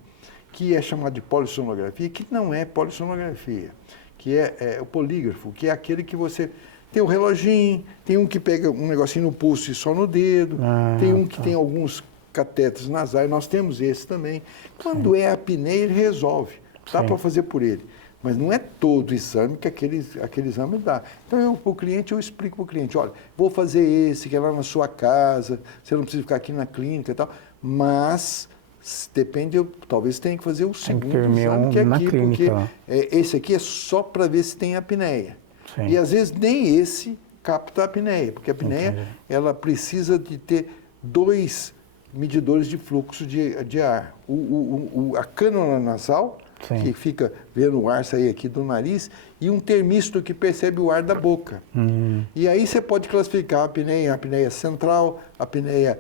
que é chamado de polissonografia, que não é polissonografia, que é o polígrafo, que é aquele que você tem o reloginho, tem um que pega um negocinho no pulso e só no dedo, tem um que tem alguns catetes nasais, nós temos esse também. Quando é apneia, ele resolve, dá para fazer por ele. Mas não é todo exame que aquele exame dá. Então, para o cliente, eu explico para o cliente, olha, vou fazer esse, que é lá na sua casa, você não precisa ficar aqui na clínica e tal, mas depende, talvez tenha que fazer o segundo exame, que é aqui, porque esse aqui é só para ver se tem apneia. E às vezes nem esse capta a apneia, porque a apneia ela precisa de ter 2 medidores de fluxo de ar. A cânula nasal, que fica vendo o ar sair aqui do nariz, e um termístomo que percebe o ar da boca. E aí você pode classificar a apneia central, a apneia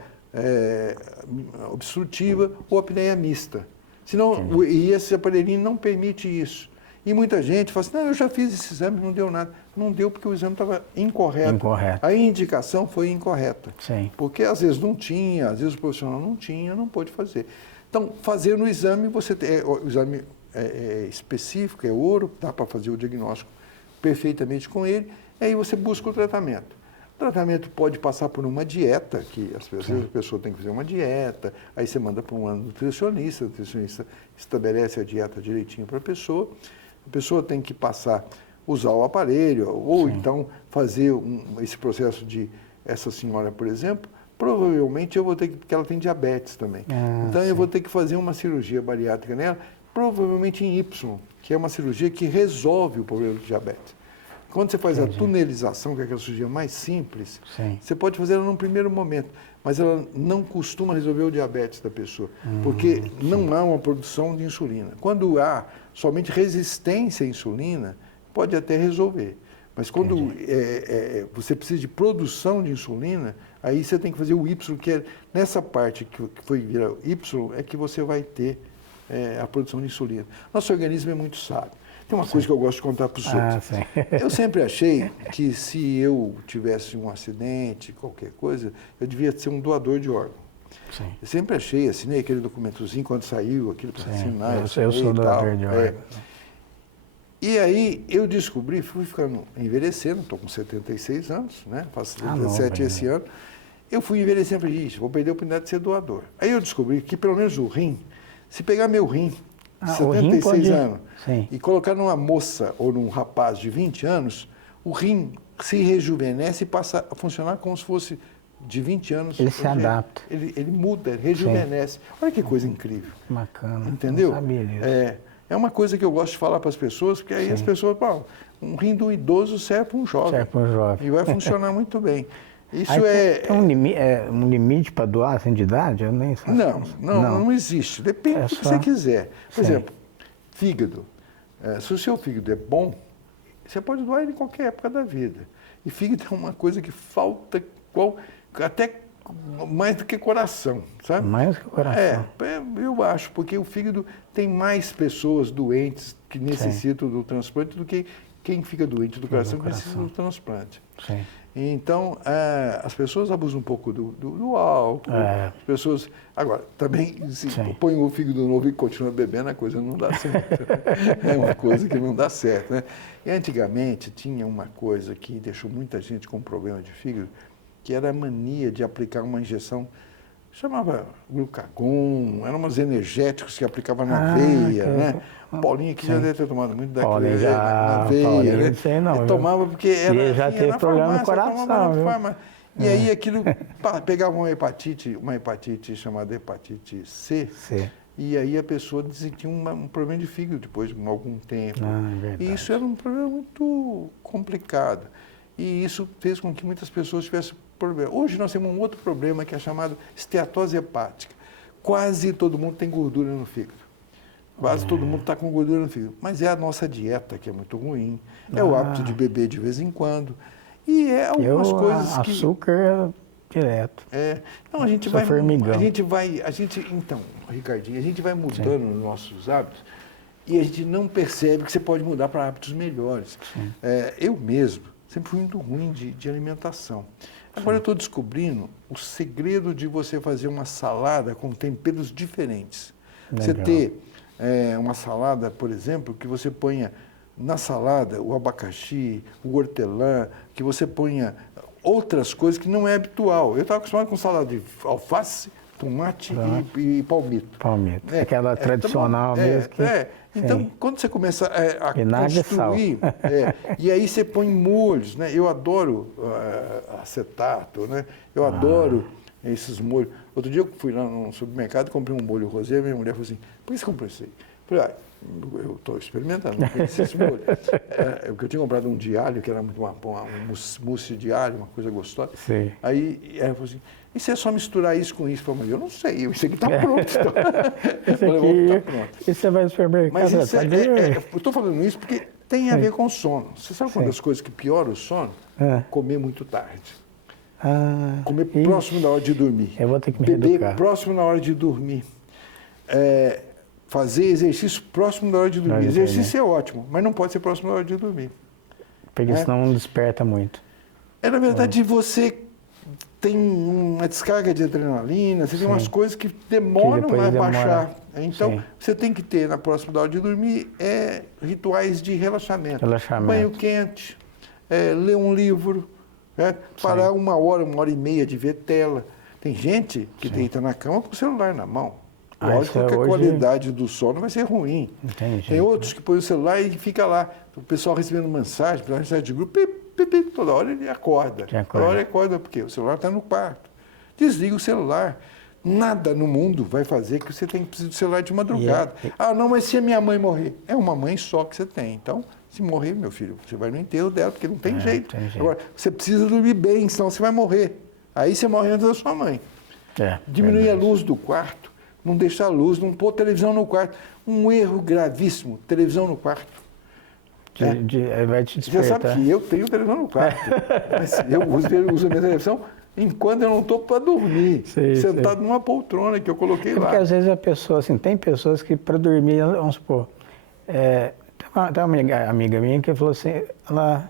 obstrutiva ou a apneia mista. Senão, e esse aparelhinho não permite isso. E muita gente fala assim, não, eu já fiz esse exame, não deu nada. Não deu porque o exame estava incorreto. A indicação foi incorreta. Porque às vezes não tinha, às vezes o profissional não tinha, não pôde fazer. Então, fazendo o exame, o exame específico, é ouro, dá para fazer o diagnóstico perfeitamente com ele, aí você busca o tratamento. O tratamento pode passar por uma dieta, que às vezes a pessoa tem que fazer uma dieta, aí você manda para um nutricionista, o nutricionista estabelece a dieta direitinho para a pessoa tem que usar o aparelho, ou então fazer esse processo essa senhora, por exemplo, provavelmente eu vou ter que, porque ela tem diabetes também, então eu vou ter que fazer uma cirurgia bariátrica nela, provavelmente em Y, que é uma cirurgia que resolve o problema do diabetes. Quando você faz a tunelização, que é aquela cirurgia mais simples, você pode fazer ela num primeiro momento, mas ela não costuma resolver o diabetes da pessoa, porque não há uma produção de insulina. Quando há somente resistência à insulina, pode até resolver. Mas quando você precisa de produção de insulina, aí você tem que fazer o Y, que é nessa parte que foi virar Y, é que você vai ter a produção de insulina. Nosso organismo é muito sábio. Tem uma coisa que eu gosto de contar para os outros. Sim. Eu sempre achei que se eu tivesse um acidente, qualquer coisa, eu devia ser um doador de órgão. Sim. Eu sempre achei, assinei aquele documentozinho quando saiu, aquilo para assinar. Eu sou doador de órgão. E aí eu descobri, fui ficando envelhecendo, estou com 76 anos, né? Faço 77 esse ano. Eu fui envelhecendo e falei, vou perder a oportunidade de ser doador. Aí eu descobri que pelo menos o rim, se pegar meu rim, 76 anos, e colocar numa moça ou num rapaz de 20 anos, o rim se rejuvenesce e passa a funcionar como se fosse de 20 anos. Ele se adapta. Ele muda, ele rejuvenesce. Olha que coisa incrível. Bacana. Entendeu? Não sabia disso. É uma coisa que eu gosto de falar para as pessoas, porque aí as pessoas falam, um rim do idoso serve para um jovem. Serve para um jovem. E vai funcionar muito bem. Isso tem um limite para doar assim, de idade? Eu nem sei. Não existe. Depende do que você quiser. Por exemplo, fígado. Se o seu fígado é bom, você pode doar ele em qualquer época da vida. E fígado é uma coisa que falta até mais do que coração, sabe? Mais do que coração. Eu acho, porque o fígado tem mais pessoas doentes que necessitam do transplante do que quem fica doente do coração que necessita do transplante. Sim. Então, as pessoas abusam um pouco do álcool, as pessoas... Agora, também, se põe o fígado novo e continua bebendo, a coisa não dá certo. É uma coisa que não dá certo, né? E antigamente tinha uma coisa que deixou muita gente com problema de fígado, que era a mania de aplicar uma injeção, chamava glucagon, eram umas energéticos que aplicava na veia, né? Paulinho aqui já deve ter tomado muito daquele na veia, né? Sei não, tomava porque era já teve problema no coração, E aí aquilo pegava uma hepatite chamada hepatite C. E aí a pessoa tinha um problema de fígado depois de algum tempo. E isso era um problema muito complicado. E isso fez com que muitas pessoas tivessem problema. Hoje nós temos um outro problema que é chamado esteatose hepática. Quase todo mundo tem gordura no fígado. Quase todo mundo está com gordura no fígado. Mas é a nossa dieta que é muito ruim, é o hábito de beber de vez em quando. E é algumas coisas que... Açúcar direto. Então, então, Ricardinho, a gente vai mudando os nossos hábitos e a gente não percebe que você pode mudar para hábitos melhores. Eu mesmo sempre fui muito ruim de alimentação. Agora eu estou descobrindo o segredo de você fazer uma salada com temperos diferentes. Legal. Você ter uma salada, por exemplo, que você ponha na salada o abacaxi, o hortelã, que você ponha outras coisas que não é habitual. Eu estava acostumado com salada de alface, tomate e palmito. Palmito, aquela tradicional mesmo. Então, quando você começa a construir, e aí você põe molhos, né? Eu adoro acetato, né? Eu adoro esses molhos. Outro dia eu fui lá no supermercado e comprei um molho rosé, minha mulher falou assim, por que você comprou isso aí? Eu falei, eu estou experimentando, não conheço esse molho. Porque eu tinha comprado um de alho, que era um mousse de alho, uma coisa gostosa. Sim. Aí ela falou assim, e se é só misturar isso com isso? Eu falei, eu não sei, isso aqui está pronto. Isso aqui, tá pronto. E você vai no supermercado? Mas eu estou falando isso porque tem a ver com sono. Você sabe uma das coisas que piora o sono? Comer muito tarde. Comer próximo da hora de dormir. Eu vou ter que me beber reeducar. Próximo da hora de dormir. Fazer exercício próximo da hora de dormir. Exercício é ótimo, mas não pode ser próximo da hora de dormir. Porque senão não desperta muito. Na verdade, você tem uma descarga de adrenalina, você tem umas coisas que demoram a baixar. Então, você tem que ter, na próxima hora de dormir, rituais de relaxamento. Banho quente, ler um livro, parar 1 hora, 1h30 de ver tela. Tem gente que deita na cama com o celular na mão. Lógico que a qualidade do sono vai ser ruim. Tem outros que põem o celular e fica lá. O pessoal recebendo mensagem de grupo, toda hora ele acorda. Toda hora ele acorda, porque o celular está no quarto. Desliga o celular. Nada no mundo vai fazer que você tenha que precisar do celular de madrugada. Não, mas se a minha mãe morrer? É uma mãe só que você tem. Então, se morrer, meu filho, você vai no enterro dela, porque não tem jeito. Agora, você precisa dormir bem, senão você vai morrer. Aí você morre antes da sua mãe. Diminuir a luz do quarto. Não deixar luz, não pôr televisão no quarto. Um erro gravíssimo, televisão no quarto. vai te Você despertar. sabe que eu tenho televisão no quarto, mas eu uso a minha televisão enquanto eu não estou para dormir, sentado numa poltrona que eu coloquei lá. Porque às vezes a pessoa, assim, tem pessoas que para dormir, vamos supor, tem uma amiga minha que falou assim, ela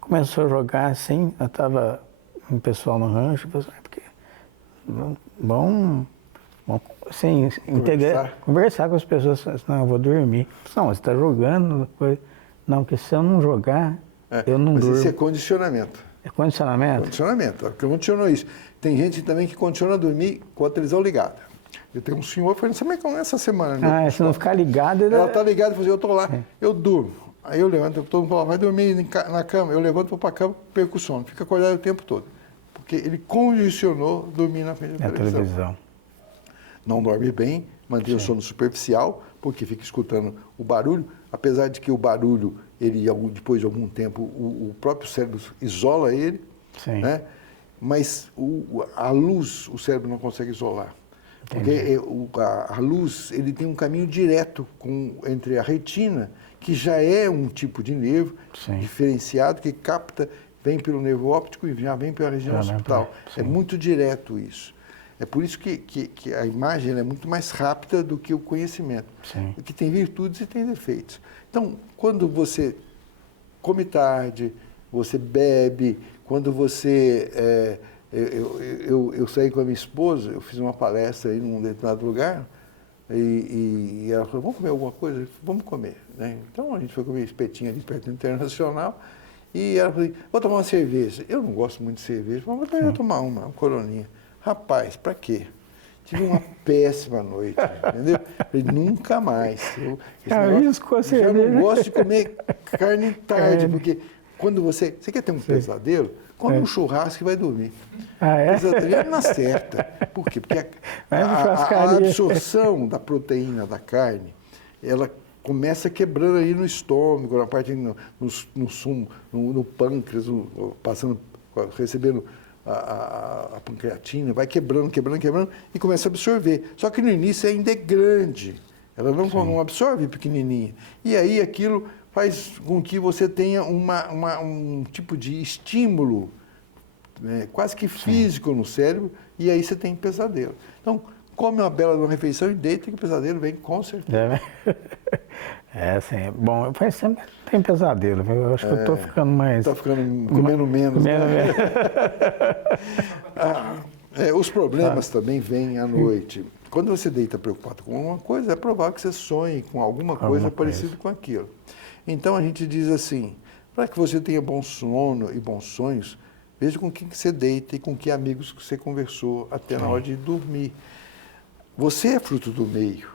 começou a jogar assim, ela estava um pessoal no rancho, falou assim, porque bom assim, conversar com as pessoas, não, eu vou dormir. Não, você está jogando, não, porque se eu não jogar, eu não durmo. Mas isso é condicionamento. É condicionamento? Condicionamento, condicionou isso. Tem gente também que condiciona dormir com a televisão ligada. Eu tenho um senhor falando, sabe como é essa semana? Ah, se não ficar ligado... Ela está ligada e fala assim, eu estou lá, eu durmo. Aí eu levanto, todo mundo fala, vai dormir na cama. Eu levanto, vou para a cama, perco o sono. Fica acordado o tempo todo. Porque ele condicionou dormir na frente da televisão. Não dorme bem, mantém o sono superficial, porque fica escutando o barulho, apesar de que o barulho, ele depois de algum tempo, o próprio cérebro isola ele, né? Mas a luz o cérebro não consegue isolar. Porque a luz ele tem um caminho direto entre a retina, que já é um tipo de nervo diferenciado, que capta, vem pelo nervo óptico e já vem pela região occipital. É muito direto isso. É por isso que a imagem é muito mais rápida do que o conhecimento. Que tem virtudes e tem defeitos. Então, quando você come tarde, você bebe, quando você... Eu saí com a minha esposa, eu fiz uma palestra aí num determinado lugar, e ela falou, vamos comer alguma coisa? Eu falei, vamos comer. Né? Então, a gente foi comer espetinho ali perto do Internacional, e ela falou, vou tomar uma cerveja. Eu não gosto muito de cerveja, mas vou tomar uma coroninha. Rapaz, para quê? Tive uma péssima noite, entendeu? Falei, nunca mais. Eu já não gosto de comer carne tarde, porque quando você quer ter um pesadelo, come um churrasco e vai dormir. Pesadelo é na certa. Por quê? Porque a absorção da proteína da carne, ela começa quebrando aí no estômago, na parte no pâncreas, recebendo a pancreatina, vai quebrando e começa a absorver. Só que no início ainda é grande, ela não absorve pequenininha. E aí aquilo faz com que você tenha um tipo de estímulo, né, quase que físico no cérebro, e aí você tem pesadelo. Então, come uma bela refeição e deita que o pesadelo vem com certeza. Sim. Bom, eu sempre tenho pesadelo. Eu acho que eu estou ficando mais... Está comendo menos. Os problemas também vêm à noite. Quando você deita preocupado com alguma coisa, é provável que você sonhe com alguma coisa parecida com aquilo. Então, a gente diz assim, para que você tenha bom sono e bons sonhos, veja com quem você deita e com que amigos que você conversou até na hora de dormir. Você é fruto do meio.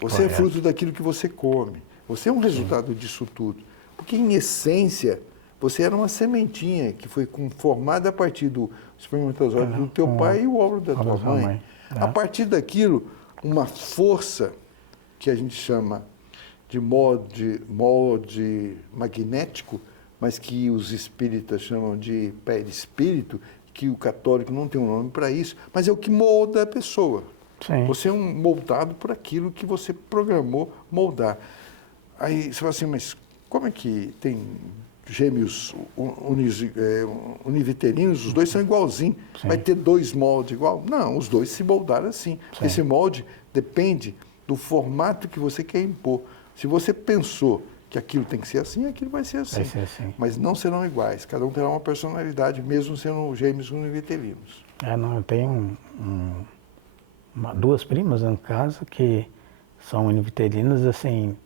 Você é fruto daquilo que você come. Você é um resultado disso tudo. Porque, em essência, você era uma sementinha que foi formada a partir do espermatozoide do teu pai e o óvulo da tua mãe. A partir daquilo, uma força que a gente chama de molde magnético, mas que os espíritas chamam de perispírito, que o católico não tem um nome para isso, mas é o que molda a pessoa. Você é moldado por aquilo que você programou moldar. Aí você fala assim, mas como é que tem gêmeos univitelinos, os dois são igualzinhos, vai ter dois moldes igual? Não, os dois se moldaram assim. Esse molde depende do formato que você quer impor. Se você pensou que aquilo tem que ser assim, aquilo vai ser assim. Mas não serão iguais, cada um terá uma personalidade, mesmo sendo gêmeos univitelinos. Eu tenho duas primas em casa que são univitelinas, assim,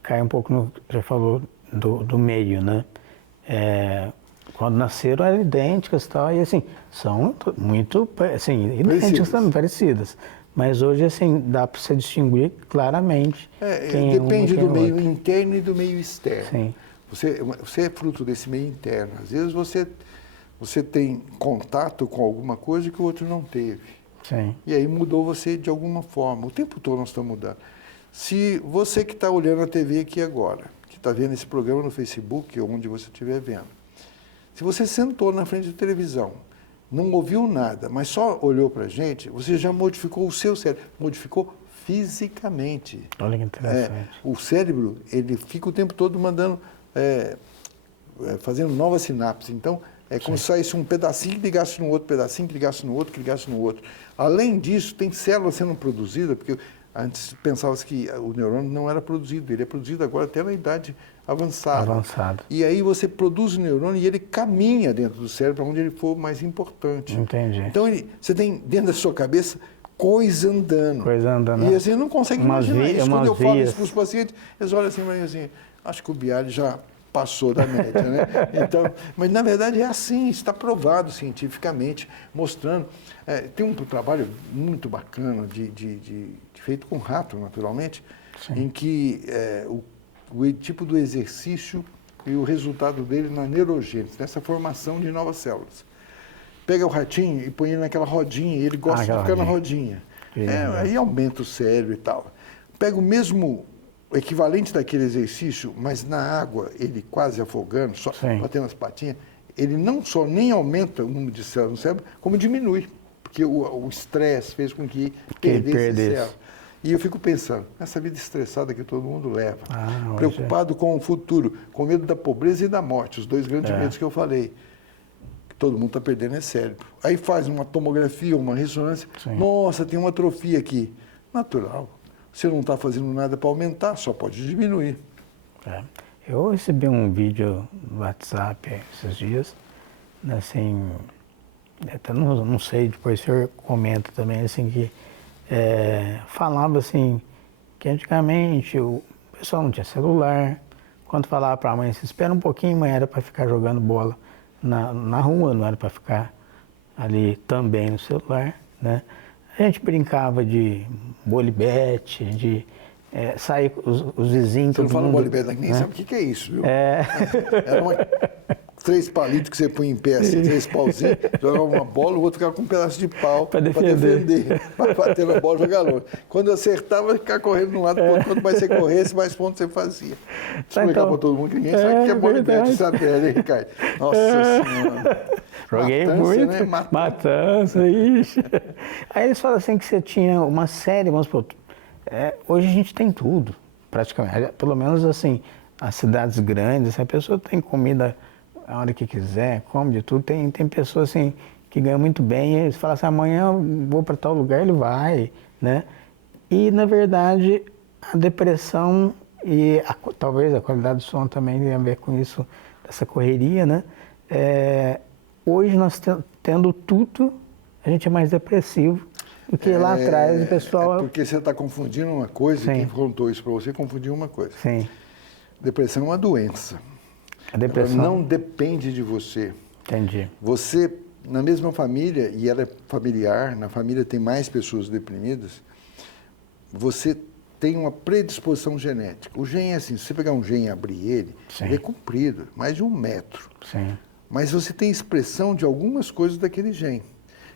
cai um pouco no que você falou do meio, né? Quando nasceram eram idênticas e tal, e assim, são muito, assim, idênticas também, parecidas. Mas hoje, assim, dá para você distinguir claramente quem depende do meio interno e do meio externo. Sim. Você é fruto desse meio interno. Às vezes você tem contato com alguma coisa que o outro não teve. Sim. E aí mudou você de alguma forma. O tempo todo nós estamos mudando. Se você que está olhando a TV aqui agora, que está vendo esse programa no Facebook, ou onde você estiver vendo, se você sentou na frente da televisão, não ouviu nada, mas só olhou para a gente, você já modificou o seu cérebro, modificou fisicamente. Olha que interessante. O cérebro, ele fica o tempo todo mandando, fazendo novas sinapses. Então, é como se saísse um pedacinho que ligasse no outro, pedacinho que ligasse no outro, que ligasse no outro. Além disso, tem células sendo produzidas, porque antes pensava-se que o neurônio não era produzido, ele é produzido agora até na idade avançada. E aí você produz o neurônio e ele caminha dentro do cérebro para onde ele for mais importante. Entendi. Então, você tem dentro da sua cabeça coisa andando. E assim, não consegue imaginar isso. Quando eu falo isso para os pacientes, eles olham assim para mim assim, acho que o Bialy já passou da média, né? Então, mas na verdade é assim, está provado cientificamente, mostrando. Tem um trabalho muito bacana, feito com rato, naturalmente, em que o tipo do exercício e o resultado dele na neurogênese, nessa formação de novas células. Pega o ratinho e põe ele naquela rodinha, e ele gosta de ficar na rodinha. Aí aumenta o cérebro e tal. Pega o mesmo equivalente daquele exercício, mas na água, ele quase afogando, só batendo as patinhas, ele não só nem aumenta o número de células no cérebro, como diminui, porque o estresse fez com que perdesse células. E eu fico pensando, essa vida estressada que todo mundo leva, preocupado com o futuro, com medo da pobreza e da morte, os dois grandes medos que eu falei. Todo mundo está perdendo cérebro. Aí faz uma tomografia, uma ressonância, nossa, tem uma atrofia aqui. Natural. Você não está fazendo nada para aumentar, só pode diminuir. Eu recebi um vídeo no WhatsApp esses dias, assim, até não sei, depois o senhor comenta também, assim, que falava assim, que antigamente o pessoal não tinha celular, quando falava para a mãe, se espera um pouquinho, mãe, era para ficar jogando bola na rua, não era para ficar ali também no celular, né? A gente brincava de bolibete, de sair com os vizinhos. Você não fala bolibete, ninguém sabe o que é isso, viu? Era 3 palitos que você põe em pé, assim, 3 pauzinhos, jogava uma bola, o outro ficava com um pedaço de pau para defender, para bater na bola e jogar longe. Quando acertava, ficava correndo de um lado para o outro, quanto mais você corresse, mais pontos você fazia. Explicar para todo mundo que ninguém sabe o que é bolibete, sabe, né, Ricardo? Nossa Senhora. Joguei muito, né? Matança, ixi. Aí eles falam assim que você tinha uma série, vamos supor, hoje a gente tem tudo, praticamente, pelo menos assim, as cidades grandes, a pessoa tem comida a hora que quiser, come de tudo, tem pessoas assim que ganham muito bem, e eles falam assim, amanhã eu vou para tal lugar, ele vai, né? E na verdade a depressão e talvez a qualidade do sono também tem a ver com isso, essa correria, né? Hoje nós tendo tudo, a gente é mais depressivo do que lá atrás o pessoal... porque você está confundindo uma coisa, quem contou isso para você confundiu uma coisa. Sim. Depressão é uma doença. A depressão... Ela não depende de você. Entendi. Você, na mesma família, e ela é familiar, na família tem mais pessoas deprimidas, você tem uma predisposição genética. O gene é assim, se você pegar um gene e abrir ele, ele é comprido, mais de 1 metro. Sim. Mas você tem expressão de algumas coisas daquele gene.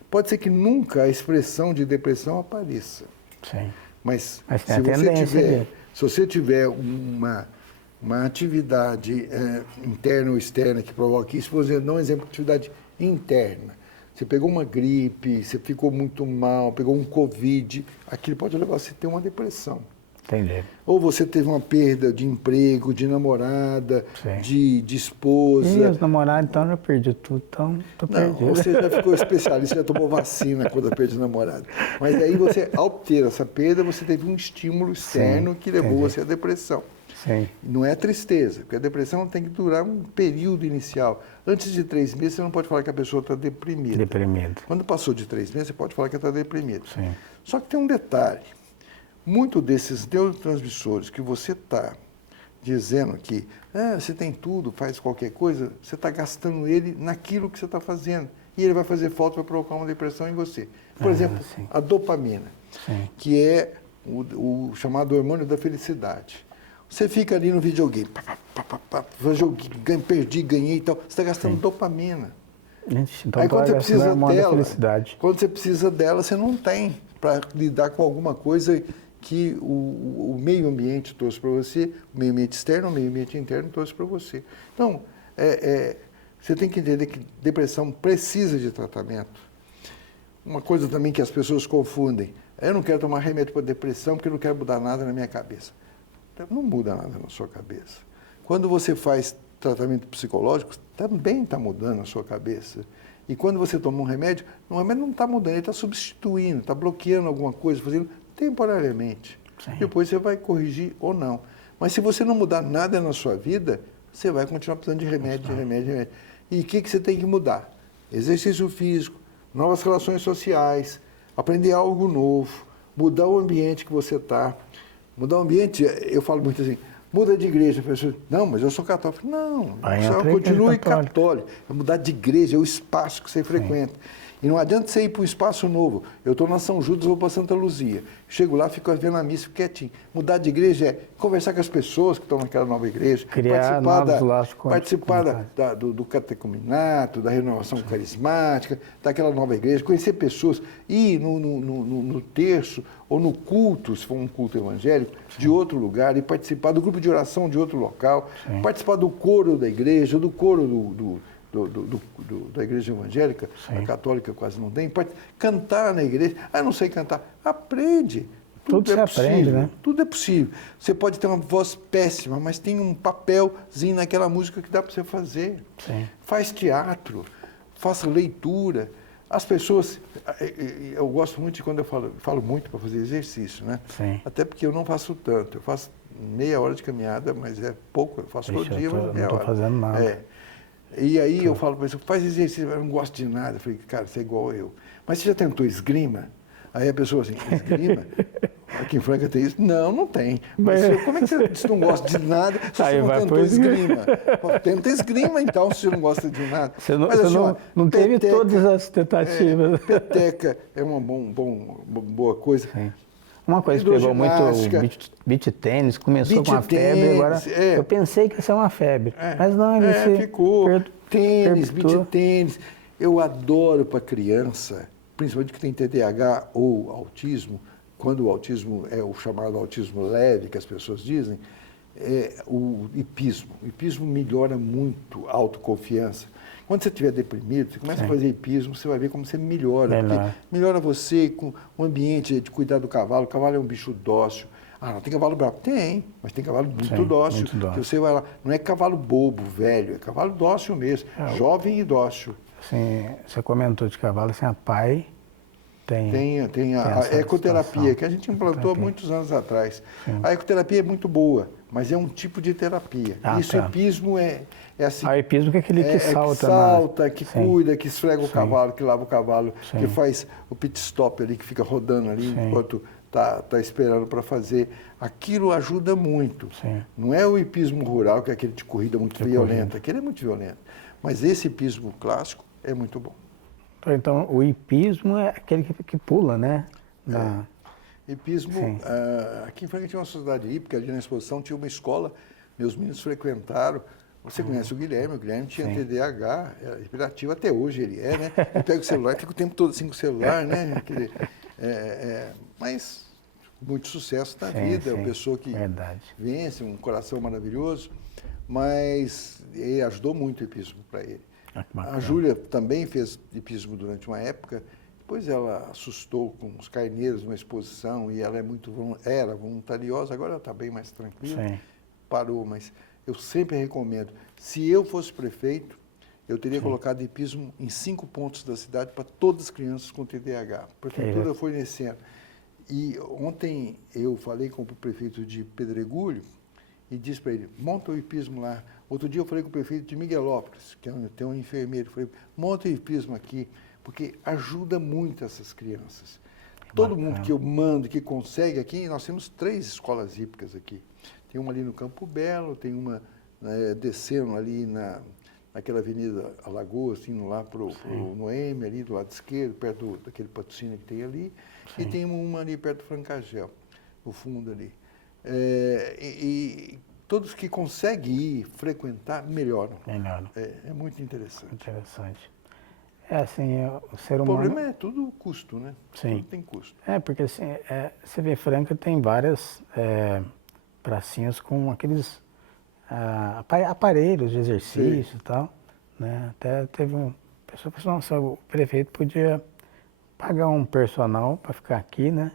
Pode ser que nunca a expressão de depressão apareça. Sim. Mas se você tiver uma atividade interna ou externa que provoque isso, vou dar um exemplo de atividade interna. Você pegou uma gripe, você ficou muito mal, pegou um Covid, aquilo pode levar você a ter uma depressão. Entendi. Ou você teve uma perda de emprego, de namorada, de esposa. E os namorados, então, eu já perdi tudo, então estou perdido. Você já ficou especialista, já tomou vacina quando perde namorado. Mas aí você, ao ter essa perda, você teve um estímulo externo que levou você à depressão. Sim. Não é tristeza, porque a depressão tem que durar um período inicial. Antes de 3 meses, você não pode falar que a pessoa está deprimida. Deprimido. Quando passou de 3 meses, você pode falar que está deprimido. Sim. Só que tem um detalhe. Muito desses neurotransmissores que você está dizendo que você tem tudo, faz qualquer coisa, você está gastando ele naquilo que você está fazendo. E ele vai fazer falta para provocar uma depressão em você. Por exemplo, a dopamina, que é o chamado hormônio da felicidade. Você fica ali no videogame, perdi, ganhei e tal, você está gastando dopamina. Então, aí quando você precisa dela, você não tem para lidar com alguma coisa que o meio ambiente trouxe para você, o meio ambiente externo, o meio ambiente interno trouxe para você. Então, você tem que entender que depressão precisa de tratamento. Uma coisa também que as pessoas confundem. Eu não quero tomar remédio para depressão porque eu não quero mudar nada na minha cabeça. Não muda nada na sua cabeça. Quando você faz tratamento psicológico, também está mudando a sua cabeça. E quando você toma um remédio, o remédio não está mudando, ele está substituindo, está bloqueando alguma coisa, fazendo temporariamente. Sim. Depois você vai corrigir ou não. Mas se você não mudar nada na sua vida, você vai continuar precisando de remédio, de remédio, de remédio. E o que você tem que mudar? Exercício físico, novas relações sociais, aprender algo novo, mudar o ambiente que você está. Mudar o ambiente, eu falo muito assim, muda de igreja. A pessoa, não, mas eu sou católico. Não, você continue católico. É mudar de igreja, é o espaço que você frequenta. E não adianta você ir para um espaço novo. Eu estou na São Judas, vou para Santa Luzia. Chego lá, fico vendo a missa, fico quietinho. Mudar de igreja é conversar com as pessoas que estão naquela nova igreja. Criar novos laços. Participar do catecumenato, da renovação carismática, daquela nova igreja, conhecer pessoas, ir no terço ou no culto, se for um culto evangélico, de outro lugar, e participar do grupo de oração de outro local, participar do coro da igreja, do coro da igreja evangélica, a católica quase não tem, cantar na igreja. Ah, não sei cantar. Aprende. Tudo é possível. Aprende, né? Tudo é possível. Você pode ter uma voz péssima, mas tem um papelzinho naquela música que dá para você fazer. Sim. Faz teatro, faça leitura. As pessoas, eu gosto muito de quando eu falo muito para fazer exercício, né? Sim. Até porque eu não faço tanto. Eu faço meia hora de caminhada, mas é pouco. Eu faço todo dia, mas meia hora. Não estou fazendo nada. E aí eu falo para a pessoa, faz exercício, eu não gosto de nada. Eu falei, cara, você é igual eu. Mas você já tentou esgrima? Aí a pessoa assim, esgrima? Aqui em Franca tem isso? Não, não tem. Mas como é que você não gosta de nada se você não tentou esgrima? Tenta esgrima então, se você não gosta de nada. Você não teve todas as tentativas. Peteca é uma boa coisa. Sim. Uma coisa que pegou muito o beach tênis, começou com uma febre, agora eu pensei que ia ser uma febre, mas não, ele ficou. Tênis, beach tênis, eu adoro para criança, principalmente que tem TDAH ou autismo, quando o autismo é o chamado autismo leve, que as pessoas dizem, é o hipismo. O hipismo melhora muito a autoconfiança. Quando você estiver deprimido, você começa a fazer hipismo, você vai ver como você melhora. Melhora você com o ambiente de cuidar do cavalo. O cavalo é um bicho dócil. Ah, não tem cavalo bravo? Tem, mas tem cavalo muito dócil. Muito dócil. Que você vai lá. Não é cavalo bobo, velho, é cavalo dócil mesmo. Jovem e dócil. Sim, você comentou de cavalo, assim, a PAI tem a ecoterapia, que a gente implantou há muitos anos atrás. Sim. A ecoterapia é muito boa, mas é um tipo de terapia. Isso, hipismo é assim. O hipismo é aquele que salta. Que salta, que cuida, que esfrega o cavalo, que lava o cavalo, que faz o pit stop ali, que fica rodando ali enquanto está esperando para fazer. Aquilo ajuda muito. Sim. Não é o hipismo rural, que é aquele de corrida muito violenta. Aquele é muito violento. Mas esse hipismo clássico é muito bom. Então, o hipismo é aquele que pula, né? Hipismo, aqui em Franca tinha uma sociedade hípica, ali na exposição tinha uma escola, meus meninos frequentaram. Você conhece o Guilherme tinha TDAH, era hiperativo, até hoje ele é, né? Ele pega o celular, fica o tempo todo assim com o celular, né? Mas muito sucesso na vida, é uma pessoa que vence, um coração maravilhoso, mas ele ajudou muito o hipismo para ele. A Júlia também fez hipismo durante uma época, depois ela assustou com os carneiros numa exposição e ela era voluntariosa, agora ela está bem mais tranquila, parou, mas eu sempre recomendo. Se eu fosse prefeito, eu teria colocado hipismo em 5 pontos da cidade para todas as crianças com TDAH. A prefeitura foi nesse ano. E ontem eu falei com o prefeito de Pedregulho e disse para ele, monta o hipismo lá. Outro dia eu falei com o prefeito de Miguelópolis, que tem um enfermeiro, falei, monta o hipismo aqui, porque ajuda muito essas crianças. Todo mundo que eu mando, que consegue aqui, nós temos 3 escolas hípicas aqui. Tem uma ali no Campo Belo, tem uma descendo ali naquela avenida Alagoas, indo lá para o Noemi, ali do lado esquerdo, perto daquele patrocínio que tem ali, e tem uma ali perto do Francagel, no fundo ali. Todos que conseguem ir frequentar, melhoram. É muito interessante. Interessante. Assim, o ser humano... O problema é tudo custo, né? Sim. Tudo tem custo. Porque assim, você vê, Franca tem várias pracinhas com aqueles aparelhos de exercício e tal, né? Até teve pessoa que pensou, nossa, o prefeito podia pagar um personal para ficar aqui, né?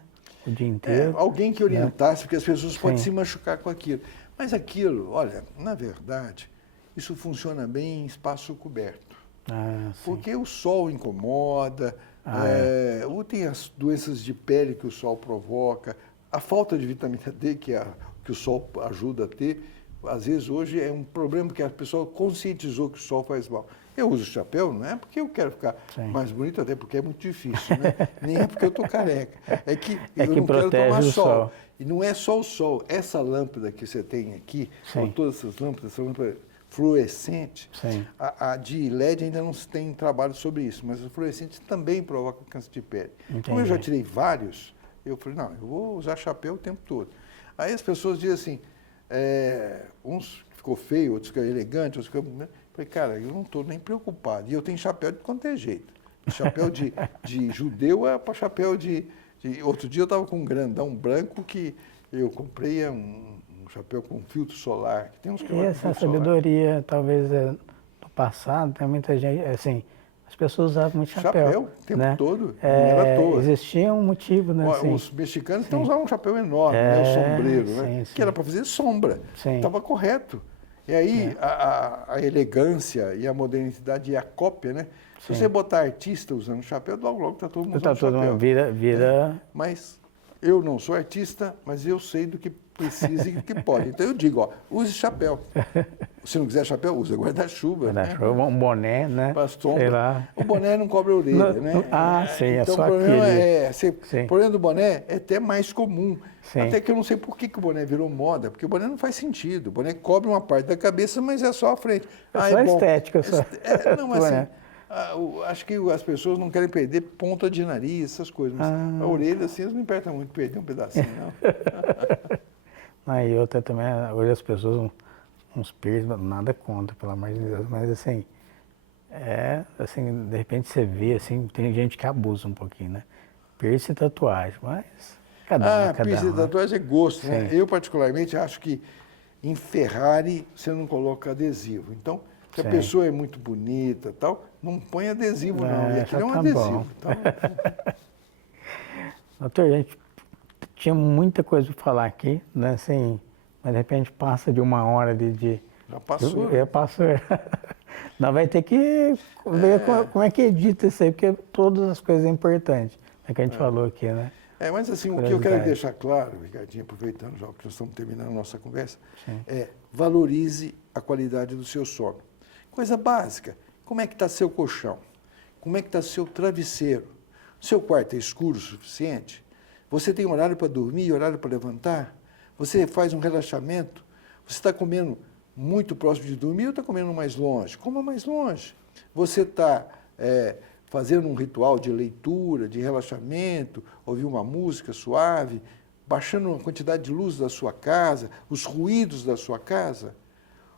O dia inteiro. Alguém que orientasse, porque as pessoas podem Sim. se machucar com aquilo. Mas aquilo, olha, na verdade, isso funciona bem em espaço coberto. Ah, sim. Porque o sol incomoda, ou tem as doenças de pele que o sol provoca, a falta de vitamina D que o sol ajuda a ter, às vezes hoje é um problema que a pessoa conscientizou que o sol faz mal. Eu uso chapéu, não é porque eu quero ficar Sim. mais bonito, até porque é muito difícil, né? Nem é porque eu estou careca. É que É eu que não quero protege tomar o sol. sol. E não é só o sol. Essa lâmpada que você tem aqui, ou Sim. todas essas lâmpadas, essa lâmpada fluorescente, Sim. a de LED ainda não se tem trabalho sobre isso, mas a fluorescente também provoca câncer de pele. Como eu já tirei vários, eu falei, não, eu vou usar chapéu o tempo todo. Aí as pessoas dizem assim, uns ficou feio, outros ficou elegante, outros ficou... Né? Eu falei, cara, eu não estou nem preocupado. E eu tenho chapéu de quanto é jeito. Chapéu de judeu é para chapéu de... Outro dia eu estava com um grandão branco que eu comprei um chapéu com filtro solar. Que tem uns que E essa sabedoria, talvez, do passado, tem muita gente, assim, as pessoas usavam muito chapéu. O tempo né? todo, não era à toa. Existia um motivo, né? Assim, os mexicanos então usavam um chapéu enorme, né? O sombreiro, né? Sim. Que era para fazer sombra. Estava correto. E aí a elegância e a modernidade e a cópia, né? Se você botar artista usando chapéu, logo está todo mundo usando chapéu. Vira... Mas eu não sou artista, mas eu sei do que precisa e do que pode. Então eu digo, use chapéu. Se não quiser chapéu, usa guarda-chuva. Guarda-chuva, um boné, né? Sei lá. O boné não cobre a orelha, né? Sim, então, é só o problema aquele. O problema do boné é até mais comum. Sim. Até que eu não sei por que o boné virou moda, porque o boné não faz sentido. O boné cobre uma parte da cabeça, mas é só a frente. Só estética. Só. Não, assim, acho que as pessoas não querem perder ponta de nariz, essas coisas. Mas a orelha, assim, eles não importam muito perder um pedacinho, não. E outra também, hoje as pessoas, uns piercing, nada contra, pelo amor de Deus, mas assim, assim, de repente você vê, assim, tem gente que abusa um pouquinho, né? Piercing e tatuagem, mas cada piercing e tatuagem é gosto, né? Sim. Eu, particularmente, acho que em Ferrari você não coloca adesivo. Então, se a pessoa é muito bonita e tal, não põe adesivo, não. E aquilo é um adesivo. Então... Doutor, a gente tinha muita coisa para falar aqui, né? Assim, mas de repente passa de 1 hora de... Já passou. Passou. Nós vai ter que ver como é que edita isso aí, porque todas as coisas são importantes. É que a gente falou aqui, né? Mas assim, o que eu quero deixar claro, Ricardinho, aproveitando já que nós estamos terminando a nossa conversa, valorize a qualidade do seu sono. Coisa básica, como é que está seu colchão? Como é que está seu travesseiro? Seu quarto é escuro o suficiente? Você tem horário para dormir e horário para levantar? Você faz um relaxamento? Você está comendo muito próximo de dormir ou está comendo mais longe? Coma mais longe. Você está fazendo um ritual de leitura, de relaxamento, ouvir uma música suave, baixando a quantidade de luz da sua casa, os ruídos da sua casa?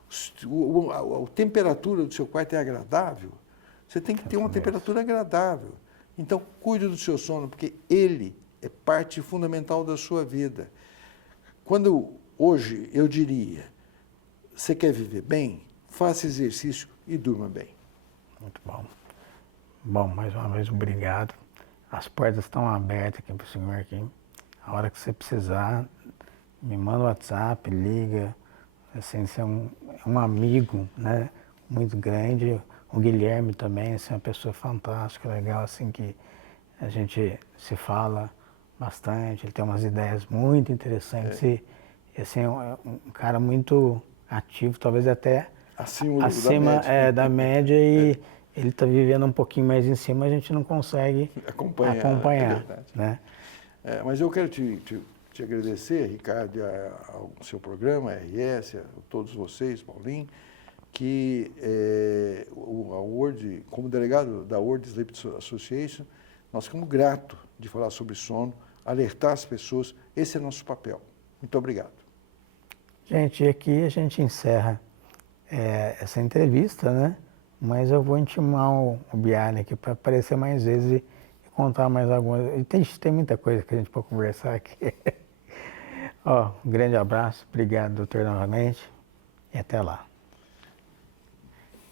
A temperatura do seu quarto é agradável? Você tem que ter uma temperatura agradável. Então, cuide do seu sono, porque ele é parte fundamental da sua vida. Quando hoje eu diria, você quer viver bem? Faça exercício e durma bem. Muito bom. Bom, mais uma vez, obrigado. As portas estão abertas aqui para o senhor aqui. A hora que você precisar, me manda o WhatsApp, liga. Assim, você é um amigo, né? Muito grande. O Guilherme também, assim, uma pessoa fantástica, legal, assim, que a gente se fala bastante. Ele tem umas ideias muito interessantes e assim, é um cara muito ativo, talvez até acima da média e ele está vivendo um pouquinho mais em cima, a gente não consegue acompanhar, né? Mas eu quero te agradecer, Ricardo, ao seu programa, a RS, a todos vocês, Paulinho, que a World, como delegado da World Sleep Association, nós ficamos gratos de falar sobre sono, alertar as pessoas, esse é nosso papel. Muito obrigado. Gente, aqui a gente encerra essa entrevista, né? Mas eu vou intimar o Bialy aqui para aparecer mais vezes e contar mais algumas. Tem muita coisa que a gente pode conversar aqui. Um grande abraço, obrigado, doutor, novamente, e até lá.